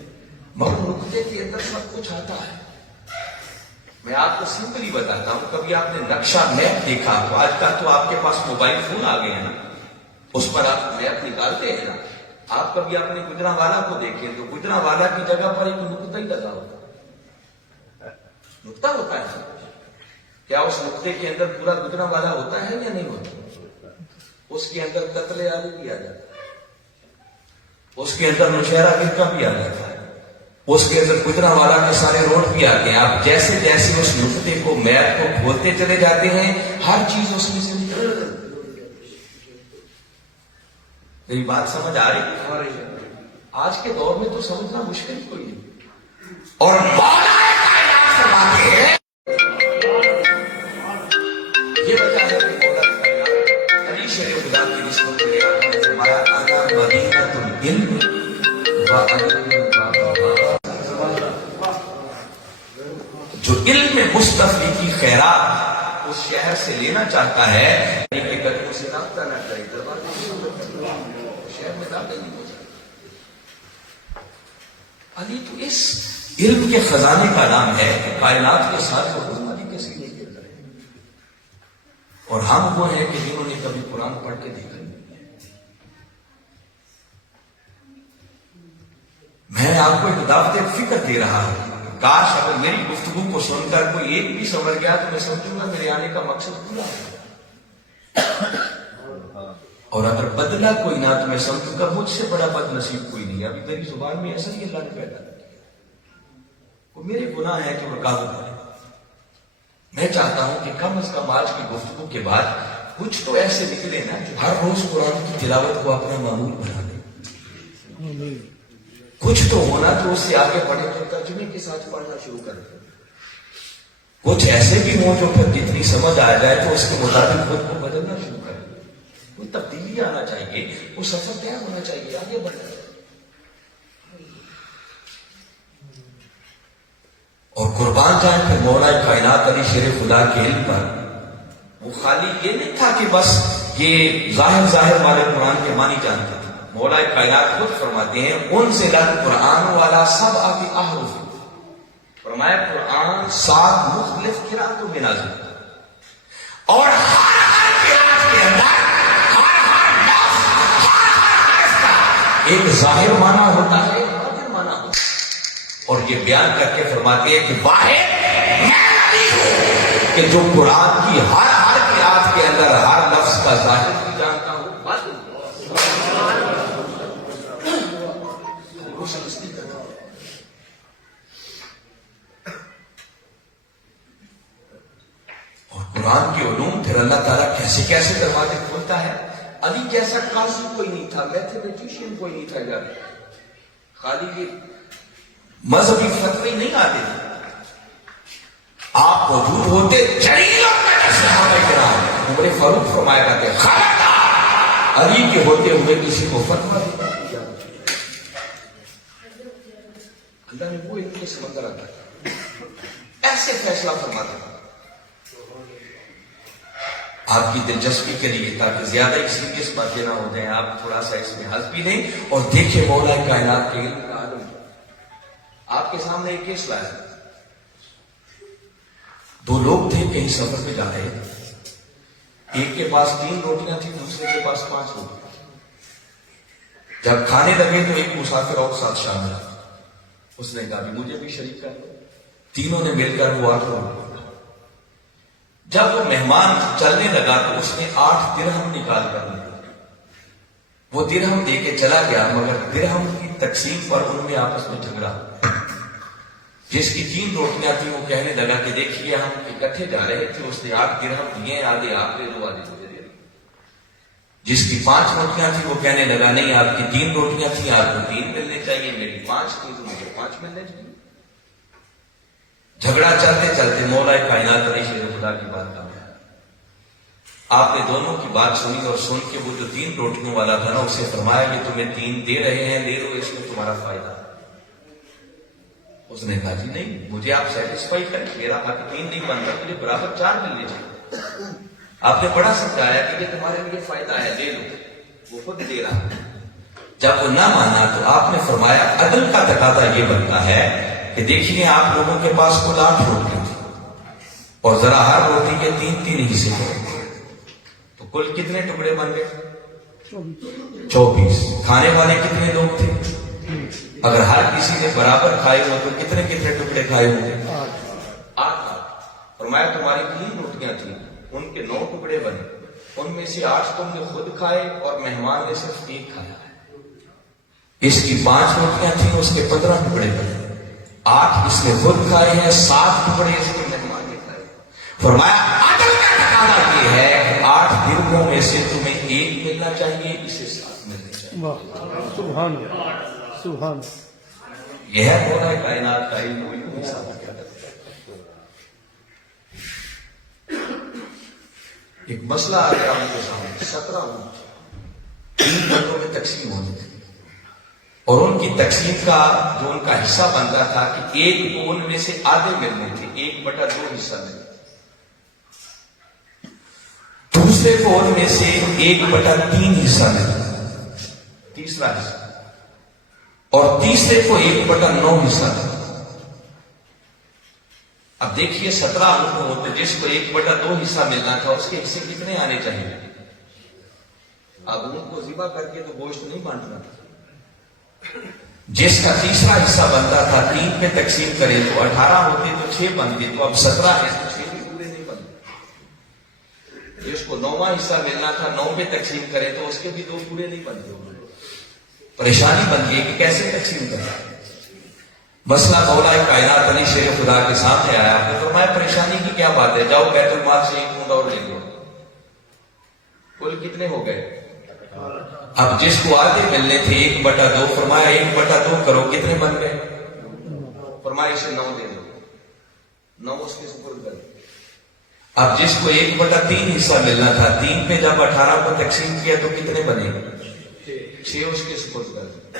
مگر نقطے کے اندر سب کچھ آتا ہے. میں آپ کو سمپلی بتاتا ہوں, کبھی آپ نے نقشہ میپ دیکھا تو آج کل تو آپ کے پاس موبائل فون آ گئے ہیں نا, اس پر آپ میپ نکالتے ہیں نا. آپ کبھی اپنے گجرانوالہ کو دیکھیں تو گجرانوالہ کی جگہ پر ایک نقطہ ہی لگا ہوتا ہے, نقطہ ہوتا ہے. کیا اس نقطے کے اندر پورا گجرانوالہ ہوتا ہے یا نہیں ہوتا؟ اس کے اندر قتل علی بھی آ جاتا ہے, اس کے اندر نوشہرہ گرکا بھی آ جاتا ہے, اس کے اندر گجرانوالہ کے سارے روڈ بھی آتے ہیں. آپ جیسے جیسے اس نقطے کو میپ کو کھولتے چلے جاتے ہیں ہر چیز اس میں سے نکل. یہ بات سمجھ آ رہی ہے؟ آج کے دور میں تو سمجھنا مشکل کوئی نہیں. اور مولا کائنات فرماتے ہیں یہ وجہ ہے کہ مولا کائنات علی شیر خدا کی نسبت میں آپ نے فرمایا انا مدینۃ العلم جو علم مصطفی کی خیرات اس شہر سے لینا چاہتا ہے کہ قدموں سے رابطہ نہ کرے, شہر میں داخل نہیں ہو جائے. علی تو اس علم کے خزانے کا نام ہے کہ کائنات کے ساتھ علی کے سینے کے اندر ہے. اور ہم وہ ہیں کہ جنہوں نے کبھی قرآن پڑھ کے دیکھا نہیں ہے. میں آپ کو ایک دعوت فکر دے رہا ہوں, کاش اگر میری گفتگو کو سن کر کوئی ایک بھی سمجھ گیا تو میں سمجھوں گا میرے آنے کا مقصد پورا ہے. اور اگر بدلا کوئی نہ تو میں سمجھوں گا مجھ سے بڑا بد نصیب کوئی نہیں. ابھی میری زبان میں ایسا ہی اللہ نے پیدا کیا, وہ میرے گناہ ہے کہ وہ قابو کرے. میں چاہتا ہوں کہ کم از کم آج کی گفتگو کے بعد کچھ تو ایسے نکلے نا جو ہر روز قرآن کی تلاوت کو اپنا معمول بنا لے. کچھ تو ہونا تو اس سے آگے بڑھے تو ترجمے کے ساتھ پڑھنا شروع کر دیں. کچھ ایسے بھی ہوں جو پھر جتنی سمجھ آ جائے تو اس کے مطابق خود کو بدلنا شروع کر دیں. کوئی تبدیلی آنا چاہیے, وہ سفر طے ہونا چاہیے, آگے بڑھنا چاہیے. اور قربان جائیں پھر مولا کائنات علی شیر خدا کے علم پر وہ خالی یہ نہیں تھا کہ بس یہ ظاہر والے قرآن کے معنی جانتے تھے. مولا کائنات خود فرماتے ہیں انزل القرآن والا سب آبی احرف، فرمایا قرآن 7 مختلف قرأتوں میں نازل ہوا اور ہر قرأت کے اندر ہر لفظ ہر حرف کا ایک ظاہر معنی ہوتا ہے، ایک باطن معنی ہوتا ہے. اور یہ بیان کر کے فرماتے ہیں کہ واحد میں نبی ہوں کہ جو قرآن کی ہر قرأت کے اندر ہر لفظ کا ظاہر بھی جانتا ہوں، باطن قرآن کے علوم پھر اللہ تعالیٰ کیسے کیسے دروازے کھولتا ہے. علی جیسا قاضی کوئی نہیں تھا، میتھمیٹیشین کوئی نہیں تھا یار، خالی یہ مذہبی فتوی نہیں آتے تھے. آپ موجود ہوتے جلیل صحابہ کرام عمر فاروق فرمایا کرتے خبردار علی کے ہوتے ہوئے کسی کو فتویٰ دیتا. اللہ نے وہ علم کے سمندر آتا ہے، ایسے فیصلہ فرماتا ہے. آپ کی دلچسپی کے لیے تاکہ زیادہ سیریس باتیں نہ ہو جائیں، آپ تھوڑا سا اس میں ہنس بھی لیں اور دیکھیں مولا کائنات کے علم کا عالم. آپ کے سامنے ایک کیس لایا، 2 لوگ تھے کہیں سفر پہ جا رہے تھے. ایک کے پاس 3 روٹیاں تھیں، دوسرے کے پاس 5 روٹیاں. جب کھانے لگے تو ایک مسافر اور ساتھ شامل، اس نے کہا بھی مجھے بھی شریک کر دو. تینوں نے مل کر وہ 8 روٹیاں. جب وہ مہمان چلنے لگا تو اس نے 8 درہم نکال کر لیا. وہ درہم دے کے چلا گیا، مگر درہم کی تقسیم پر ان میں آپس میں جھگڑا. جس کی 3 روٹیاں تھیں وہ کہنے لگا کہ دیکھیے ہم اکٹھے جا رہے تھے، اس نے 8 درہم دیے، آدھے آپ دے دو آدھے مجھے دے دو. جس کی 5 روٹیاں تھیں وہ کہنے لگا نہیں آپ کی 3 روٹیاں تھیں، آپ کو 3 ملنے چاہیے، میری 5 تھی تو مجھے 5 ملنے چاہیے. جھگڑا چلتے چلتے مولا کائنات علی شیر خدا کی بات کا آپ نے دونوں کی بات سنی اور سن کے وہ جو 3 روٹیوں والا تھا نا اسے فرمایا کہ تمہیں 3 دے رہے ہیں، لے لو، اس میں تمہارا فائدہ. اس نے کہا جی نہیں، مجھے آپ سیٹسفائی کریں، میرا حق 3 نہیں بنتا، مجھے برابر 4 ملنے چاہیے. آپ نے بڑا سمجھایا کہ یہ تمہارے لیے فائدہ ہے، لے لو. وہ خود دے رہا. جب وہ نہ مانا تو آپ نے فرمایا عدل کا تقاضا یہ بنتا ہے کہ دیکھیے آپ لوگوں کے پاس کل 8 روٹیاں تھیں اور ذرا ہر روٹی کے 3 حصے کریں تو کل کتنے ٹکڑے بن گئے؟ 24. کھانے والے کتنے لوگ تھے؟ اگر ہر کسی نے برابر کھائے ہو تو کتنے ٹکڑے کھائے ہوں گے؟ 8. فرمایا تمہاری 3 روٹیاں تھیں، ان کے 9 ٹکڑے بنے، ان میں سے 8 تم نے خود کھائے اور مہمان نے صرف 1 کھایا. اس کی 5 روٹیاں تھیں، اس کے 15 ٹکڑے بنے. 8 اس نے خود کھائے ہیں، 7 ٹکڑے اس کے مہمان نے کھائے. فرمایا عدل کا تقاضا یہ ہے 8 درہموں میں سے تمہیں 1 ملنا چاہیے، اسے 7 ملنے چاہیے. سبحان سبحان. یہ ہے مولا کائنات کا علم. ایک مسئلہ آ گیا ان کے سامنے. 17 اونٹ 3 بندوں میں تقسیم ہونے تھے اور ان کی تقسیم کا جو ان کا حصہ بنتا تھا کہ ایک کو ان میں سے آدھے ملنے تھے، 1/2 حصہ ملے. دوسرے کو ان میں سے 1/3 حصہ ملے، تیسرا حصہ. اور تیسرے کو 1/9 حصہ ملے. اب دیکھیے 17 اونٹ ہوتے، جس کو 1/2 حصہ ملنا تھا اس کے حصے کتنے آنے چاہیے؟ اب اونٹ کو ذبح کر کے تو گوشت نہیں بانٹنا تھا. جس کا تیسرا حصہ بنتا تھا 3 پہ تقسیم کرے تو 18 ہوتے تو 6 بنتے، تو اب 17 ہے تو 6 بھی پورے نہیں بنتے. جس کو 9واں حصہ ملنا تھا 9 پہ تقسیم کرے تو اس کے بھی 2 پورے نہیں بنتے. پریشانی بنتی ہے کہ کیسے تقسیم کرنا. مسئلہ مولا کائنات علی شیر خدا کے سامنے آیا. آپ نے فرمایا پریشانی کی کیا بات ہے، جاؤ بیت المال سے 1 پونڈ اور لے لو. کل کتنے ہو گئے؟ اب جس کو آدھے ملنے تھے 1/2، فرمایا 1/2 کرو، کتنے بن گئے؟ فرمایا اسے 9 دے دو، 9 اس کے سپرد کر. اب جس کو 1/3 حصہ ملنا تھا 3 پہ جب 18 کو تقسیم کیا تو کتنے بنے؟ 6 اس کے سپرد کر.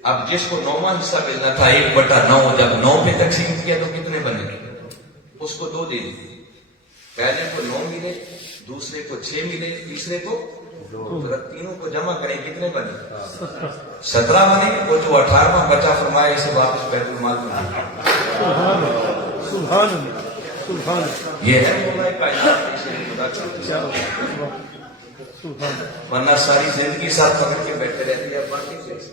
اب جس کو 9واں حصہ ملنا تھا 1/9 جب 9 پہ تقسیم کیا تو کتنے بنے؟ اس کو 2 دے دی. پہلے کو 9 ملے، دوسرے کو 6 ملے، تیسرے کو 2، تینوں کو جمع کریں کتنے بنے؟ 17 بنے۔ وہ جو 18واں بچا فرمایا اسے واپس بیت المال میں دے۔ سبحان اللہ سبحان اللہ سبحان اللہ یہ ہے مولا کائنات کے شیر خدا کا۔ کیا بات ہے، سبحان اللہ ورنہ ساری زندگی ساتھ پکڑ کے بیٹھے رہتے ہیں باقی کیسے،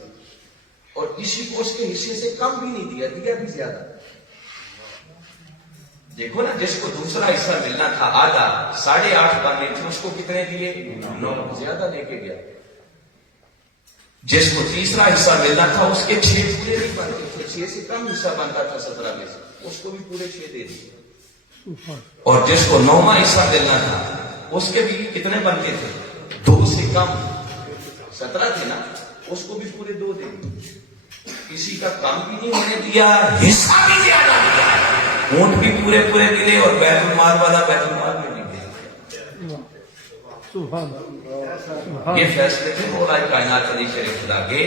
اور کسی کو اس کے حصے سے کم بھی نہیں دیا، دیا بھی زیادہ۔ دیکھو نا، جس کو دوسرا حصہ ملنا تھا آدھا، 8.5 بننے تھے، اس کو کتنے دیے؟ 9، زیادہ لے کے گیا۔ جس کو تیسرا حصہ ملنا تھا اس کے 6 پورے نہیں بنتے تھے، 6 سے کم حصہ بنتا تھا 17 میں سے، اس کو بھی پورے 6 دے دیے۔ اور جس کو 9واں حصہ ملنا تھا اس کے بھی کتنے بنتے تھے؟ 2 سے کم، 17 تھے نا، اس کو بھی پورے 2 دے دیے۔ کسی کا کم بھی نہیں ہونے دیا، حصہ بھی زیادہ دیا، اونٹ بھی پورے پورے ملے، اور بیت المال والا بیت المال میں بھی دے دیا۔ سبحان اللہ یہ فیصلے تھے مولا کائنات علی شیر خدا کے،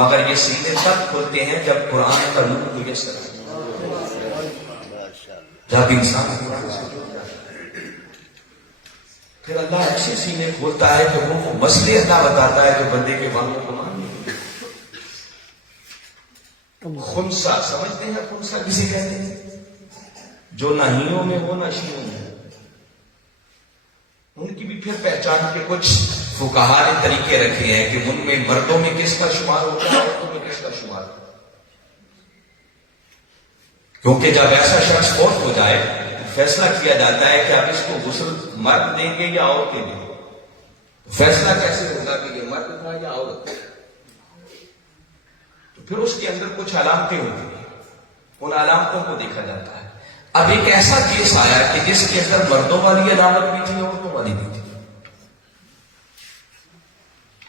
مگر یہ سینے تب کھلتے ہیں جب قرآن کا نور میسر ہے، جب انسان قرآن سے جڑ جاتا ہے۔ پھر اللہ ایسے سینے کھولتا ہے کہ وہ مسئلے اللہ بتاتا ہے جو بندے کے مانگوں کو مان نہیں۔ خنسا سمجھتے ہیں؟ خنسا کسی کہتے ہیں جو نہ ہیوں میں ہو نہ شیوں میں۔ ان کی بھی پھر پہچان کے کچھ فقہا نے طریقے رکھے ہیں کہ ان میں مردوں میں کس کا شمار ہوتا ہے، عورتوں میں کس کا شمار ہوتا ہے۔ کیونکہ جب ایسا شخص فوت ہو جائے تو فیصلہ کیا جاتا ہے کہ اب اس کو غسل مرد دیں گے یا عورتیں دیں گے۔ فیصلہ کیسے ہوگا کہ یہ مرد تھا یا عورت؟ تو پھر اس کے اندر کچھ علامتیں ہوتی ہیں، ان علامتوں کو دیکھا جاتا ہے۔ اب ایک ایسا کیس آیا کہ جس کے اندر مردوں والی علامت بھی تھی، عورتوں والی بھی تھی۔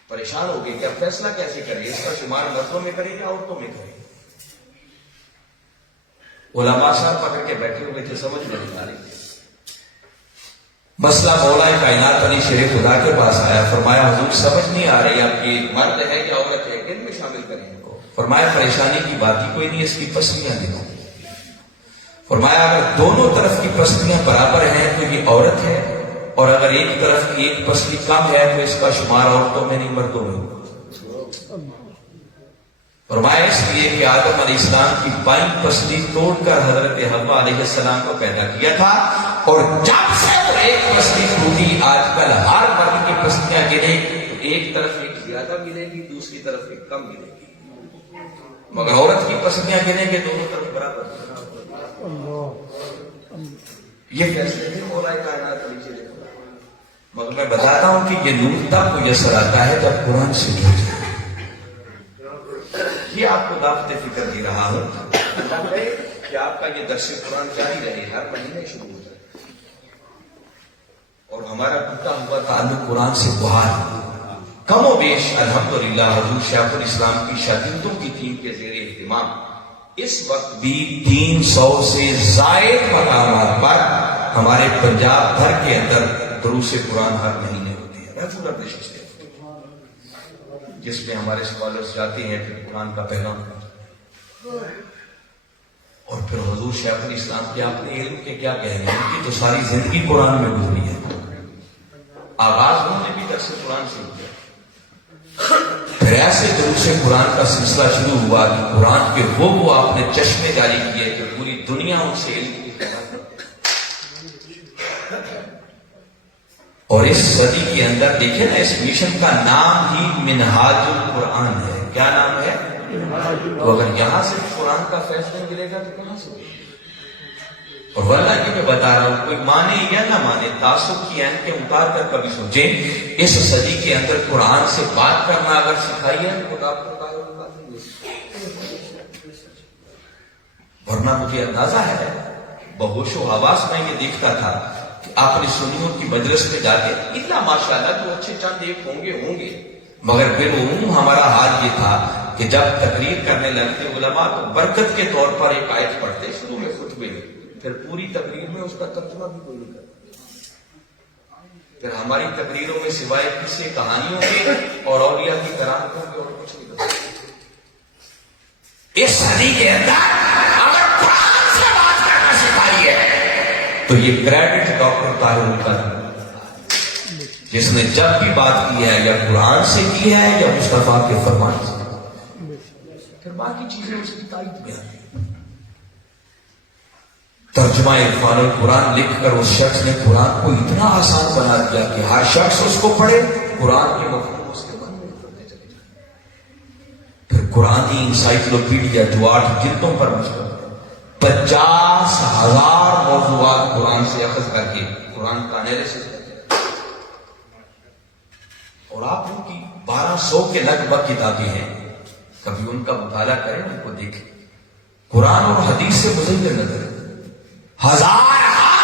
پریشان ہو گئے کہ اب فیصلہ کیسے کریں، اس کا شمار مردوں میں کریں یا عورتوں میں کریں؟ علماء صاحب پکڑ کے بیٹھے ہوئے تھے، سمجھ میں نہیں آ رہی تھی۔ مسئلہ مولا کائنات علی شیر خدا کے پاس آیا، فرمایا حضور سمجھ نہیں آ رہی اب یہ مرد ہے یا عورت ہے، کن میں شامل کریں ان کو؟ فرمایا پریشانی کی بات ہی کوئی نہیں، اس کی پسلیاں دکھاؤ۔ فرمایا اگر دونوں طرف کی پسلیاں برابر ہیں تو یہ عورت ہے، اور اگر ایک طرف کی ایک پسلی کم ہے تو اس کا شمار عورتوں میں نہیں مردوں میں ہوگا۔ فرمایا اس لیے کہ آدم علیہ السلام کی بائیں پسلی توڑ کر حضرت حوا علیہ السلام کو پیدا کیا تھا، اور جب سے وہ ایک پسلی ٹوٹی، آج کل ہر مرد کی پسلیاں گریں تو ایک طرف ایک زیادہ ملے گی، دوسری طرف ایک کم ملے گی، مگر عورت کی پسلیاں گریں گے دونوں طرف برابر۔ یہ فیصلے تھے مولا کائنات علی شیر خدا۔ مگر میں بتاتا ہوں کہ یہ نور تب میسر آتا ہے جب قرآن سے جڑ جائے۔ یہ آپ کو دعوت فکر دے رہا ہوں، اللہ کرے کہ آپ کا یہ درس قرآن جاری رہے، ہر مہینے شروع ہو جائے، اور ہمارا ٹوٹا ہوا تعلق قرآن سے بحال کم و بیش الحمدللہ حضور شیخ الاسلام کی شاگردوں کی ٹیم کے زیر اہتمام اس وقت بھی 300 سے زائد مقامات پر ہمارے پنجاب بھر کے اندر دروس قرآن ہر مہینے ہوتے ہیں، ریگولر بیسس پہ، جس میں ہمارے اسکالرس جاتے ہیں پھر قرآن کا پیغام، اور پھر حضور شیخ الاسلام کے اپنے علم کے کیا کہنے ہیں، ان کی تو ساری زندگی قرآن میں گزری ہے۔ آغاز انہوں نے بھی درس قرآن سے کیا، پھر ایسے دروس قرآن کا سلسلہ شروع ہوا کہ قرآن کے وہ آپ نے چشمے جاری کیے کہ پوری دنیا ان سے علم کی خدمت کرتی۔ اور اس صدی کے اندر دیکھیں نا، اس مشن کا نام ہی منہاج القرآن ہے۔ کیا نام ہے؟ تو اگر یہاں سے قرآن کا فیض نہیں ملے گا تو کہاں سے؟ اور واللہ کہ میں بتا رہا ہوں، کوئی مانے یا نہ مانے، تعصب کی عین کے اتار کر کبھی سوچیں، اس صدی کے اندر قرآن سے بات کرنا اگر سکھائی ہے تو خدا کو ورنہ مجھے اندازہ ہے، بہوش و حواس میں یہ دیکھتا تھا کہ آپ نے سنیوں کی مجلس میں جاتے اتنا ماشاءاللہ تو اچھے چند ایک ہوں گے، مگر بالعموم ہمارا حال یہ تھا کہ جب تقریر کرنے لگتے علماء تو برکت کے طور پر ایک آیت پڑھتے شروع میں خطبے میں، پھر پوری تقریر میں اس کا ترجمہ بھی کوئی نہیں کرتا۔ پھر ہماری تقریروں میں سوائے قصے کہانیوں کے اور اولیاء کی کرامتوں کے اور کچھ نہیں کرتا۔ اس صدی کے اندر اگر قرآن سے بات کرنا سکھائی ہے تو تو یہ کریڈٹ ڈاکٹر طاہر القادری جس نے جب بھی بات کی ہے یا قرآن سے کی ہے یا مصطفیٰ کے فرمان سے، پھر باقی چیزیں اس کی تائید میں آتی ہیں۔ ترجمہ عرفان القرآن لکھ کر اس شخص نے قرآن کو اتنا آسان بنا دیا کہ ہر شخص اس کو پڑھے، قرآن کے مفہوم اس کے من میں اترتے چلے جائیں۔ پھر قرآنی انسائکلوپیڈیا جو 8 جلدوں پر مشتمل 50,000 موضوعات قرآن سے اخذ کر کے قرآن کا انالیسس کرتے ہیں، اور آپ ان کی 1200 کے لگ بھگ کتابیں ہیں، کبھی ان کا مطالعہ کریں، ان کو دیکھیں، قرآن اور حدیث سے مزید نظر ہزار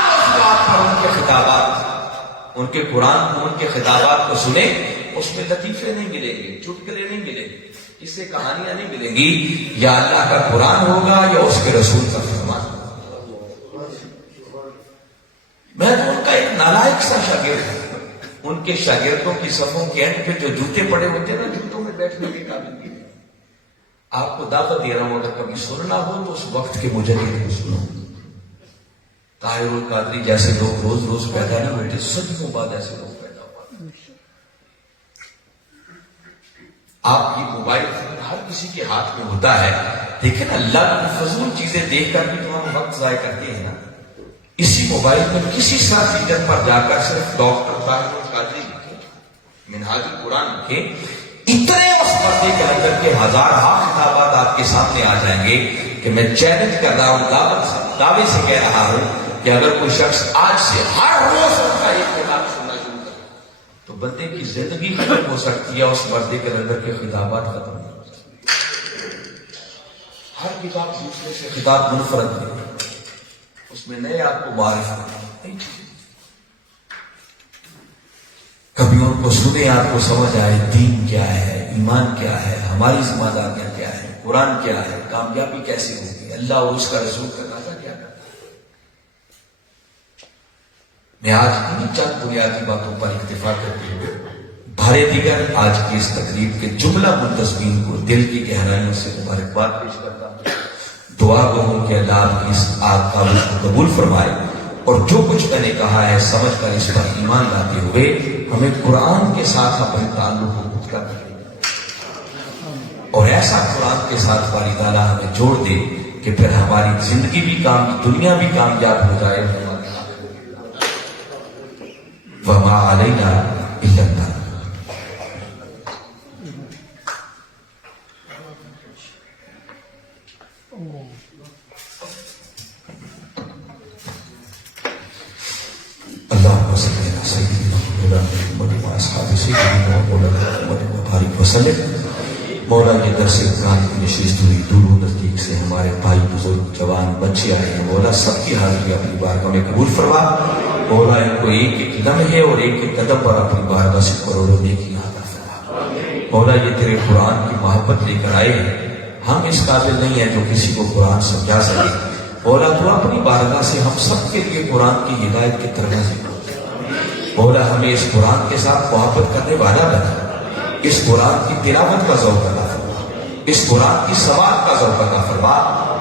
موضوعات پر ان کے خطابات، ان کے قرآن کو، ان کے خطابات کو سنیں، اس میں لطیفے نہیں ملیں گے، چٹکلے نہیں ملیں گے، اس سے کہانیاں نہیں ملیں گی، یا اللہ کا قرآن ہوگا یا اس کے رسول کا فرمان۔ میں تو ان کا ایک نالائق سا شاگرد ہوں، ان کے شاگردوں کی صفوں کے اینڈ پہ جو جوتے پڑے ہوتے ہیں نا، جوتوں میں بیٹھنے کے قابل نہیں۔ آپ کو دعوت دے رہا ہوں، اگر کبھی سننا ہو تو اس وقت کے مجدد کو سنو۔ طاہر القادری جیسے لوگ روز روز پیدا نہیں ہوتے، صدیوں بعد ایسے لوگ پیدا ہوتے۔ آپ کی موبائل فون ہر کسی کے ہاتھ میں ہوتا ہے، لیکن اللہ کی فضول چیزیں دیکھ کر بھی تو ہم وقت ضائع کرتے ہیں نا۔ اسی موبائل میں کسی ساتھ فیچر پر جا کر صرف ڈاکٹر طاہر القادری لکھے، منہاج القرآن لکھے، اتنے اس پردے کے اندر کے ہزارہا خطابات آپ کے سامنے آ جائیں گے کہ میں چیلنج کر رہا ہوں، دعوے سے کہہ رہا ہوں کہ اگر کوئی شخص آج سے ہر روز ان کا ایک خطاب سننا شروع کرے تو بندے کی زندگی ختم ہو سکتی ہے، اس پردے کے اندر کے خطابات ختم نہیں ہو سکتے۔ ہر کتاب دوسرے سے خطاب منفرد ہے، اس میں نئے آپ کو معرف نہیں چیزیں، کبھی ان کو سنیں، آپ کو سمجھ آئے دین کیا ہے، ایمان کیا ہے، ہماری ذمہ داریاں کیا ہے، قرآن کیا ہے، کامیابی کیسے ہوگی، اللہ اور اس کا رسول کا نعرہ کیا کرتا ہے۔ میں آج انہیں چند بنیادی باتوں پر اکتفا کرتے ہوئے بھارے دیگر آج کی اس تقریب کے جملہ منتظمین کو دل کی گہرائیوں سے مبارکباد پیش کرتا ہوں۔ دعا گو ہوں کہ اللہ آپ کی اس کامل کو قبول فرمائے، اور جو کچھ میں نے کہا ہے سمجھ کر اس پر ایمان لاتے ہوئے ہمیں قرآن کے ساتھ اپنے تعلق کو پختہ کرے، اور ایسا قرآن کے ساتھ باری تعالیٰ ہمیں جوڑ دے کہ پھر ہماری زندگی بھی دنیا بھی کامیاب ہو جائے، وما علینا الا البلاغ۔ اللهم صل على سيدنا محمد واصحاب سيدنا مولانا محمد وبارك وسلم۔ مولا یہ درس قرآن کی نشست ہوئی دور و نزدیک سے ہمارے بھائی بزرگ جوان بچے آئے ہیں، مولا سب کی حاضری اپنی بارگاہ میں قبول فرما۔ مولا ان کو ایک ایک لمحے اور ایک ایک قدم پر اپنی بارگاہ سے کروڑوں نیکیاں عطا فرما۔ مولا یہ تیرے قرآن کی محبت لے کر آئے ہیں، ہم اس قابل نہیں ہیں جو کسی کو قرآن سمجھا سکے، مولا تو اپنی بارگاہ سے ہم سب کے لیے قرآن کی ہدایت کے دروازے کھول دے۔ مولا ہمیں اس قرآن کے ساتھ محبت کرنے والا بنا، اس قرآن کی تلاوت کا ذوق عطا فرما، اس قرآن کی سماعت کا ذوق عطا فرما،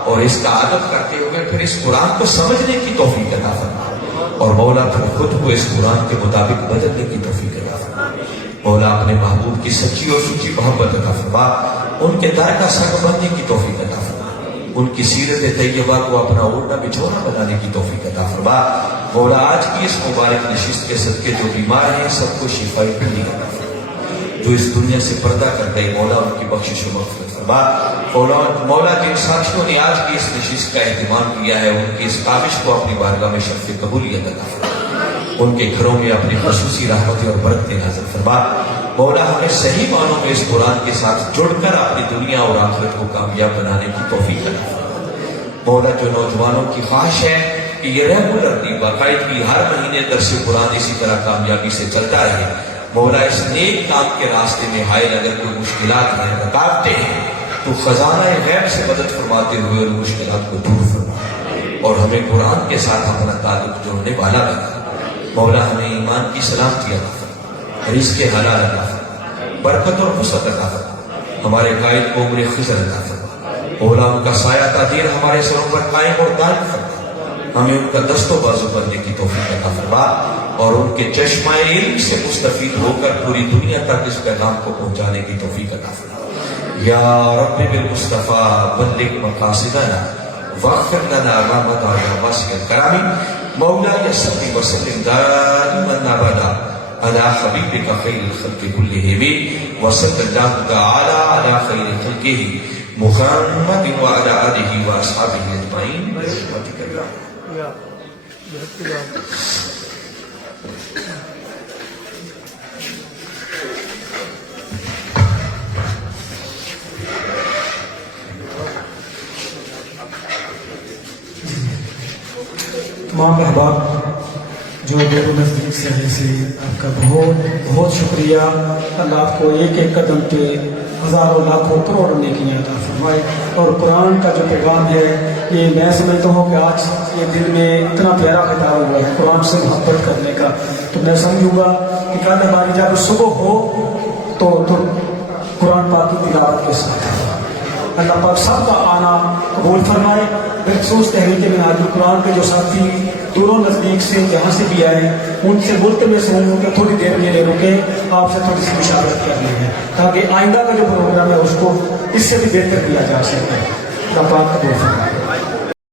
اور اس کا ادب کرتے ہوئے پھر اس قرآن کو سمجھنے کی توفیق عطا فرما، اور مولا پھر خود کو اس قرآن کے مطابق بدلنے کی توفیق عطا فرما۔ مولا اپنے محبوب کی سچی اور سچی محبت عطا فرما، ان کے در کا سنگ بننے کی توفیق عطا فرما، ان کی سیرت طیبہ کو اپنا اوڑھنا بچھونا بنانے کی توفیق عطا فرما۔ مولا آج کی اس مبارک نشست کے صدقے جو بیمار ہیں سب کو شفائی بھلی عطا فرما، جو اس دنیا سے پردہ کر گئے مولا ان کی بخشش و مغفرت فرما۔ مولا جن ساتھیوں نے آج کی اس نشست کا اہتمام کیا ہے ان کی اس کاوش کو اپنی بارگاہ میں شرف قبولیت عطا فرما، ان کے گھروں میں اپنی خصوصی رحمتیں اور برکتیں نازل فرما۔ مولا ہمیں صحیح معنوں میں اس قرآن کے ساتھ جڑ کر اپنی دنیا اور آخرت کو کامیاب بنانے کی توفیق عطا فرما۔ مولا جو نوجوانوں کی خواہش ہے کہ یہ ریگولرلی باقاعدگی ہر مہینے درس قرآن اسی طرح کامیابی سے چلتا رہے، مولا اس نیک کام کے راستے میں حائل اگر کوئی مشکلات ہیں، رکاوٹیں ہیں، تو خزانہ غیب سے مدد فرماتے ہوئے ان مشکلات کو دور فرما، اور ہمیں قرآن کے ساتھ اپنا تعلق جوڑنے والا بنا۔ مولا ہمیں ایمان کی سلامتی عطا فرما، رزق حلال عطا فرما، برکت اور وسعت عطا فرما، ہمارے قائد کو عمر خضر عطا فرما، مولا ان کا سایہ تاثیر ہمارے سروں پر قائم اور دائم فرما۔ ہمیں ان کا دست و بازو کرنے کی توفیق عطا فرما اور ان کے چشمہ علم سے مستفید ہو کر پوری دنیا تک اس پیغام کو پہنچانے کی توفیق عطا فرما یا رب بالمصطفیٰ بلغ مقاصدنا واغفر لنا ما مضى يا واسع الكرم مولاي صل وسلم دائما ابدا على حبيبك خير الخلق كلهم وصلى الله تعالى على خير خلقه محمد وعلى اله واصحابه اجمعين برحمتك يا یا بہتر تمام احباب جو دور و نزدیک سے آئے سے آپ کا بہت بہت شکریہ. اللہ آپ کو ایک ایک قدم پہ ہزاروں لاکھوں کروڑوں نیکیاں عطا فرمائے. اور قرآن کا جو پیغام ہے یہ میں سمجھتا ہوں کہ آج یہ دل میں اتنا پیارا خطاب ہوا ہے قرآن سے محبت کرنے کا, تو میں سمجھوں گا کہ کل ہماری جب صبح ہو تو قرآن پاک کی تلاوت کے ساتھ اللہ پاک سب کا آنا قبول فرمائے. بالخصوص تحریک منہاج القرآن کے جو ساتھی دور و نزدیک سے جہاں سے بھی آئے ان سے ملتمس ہوں کہ تھوڑی دیر کے لیے رکیں, آپ سے تھوڑی سی مشاورت کرنی ہے تاکہ آئندہ کا جو پروگرام ہے اس کو اس سے بھی بہتر کیا جا سکے. اللہ پاک قبول فرمائے.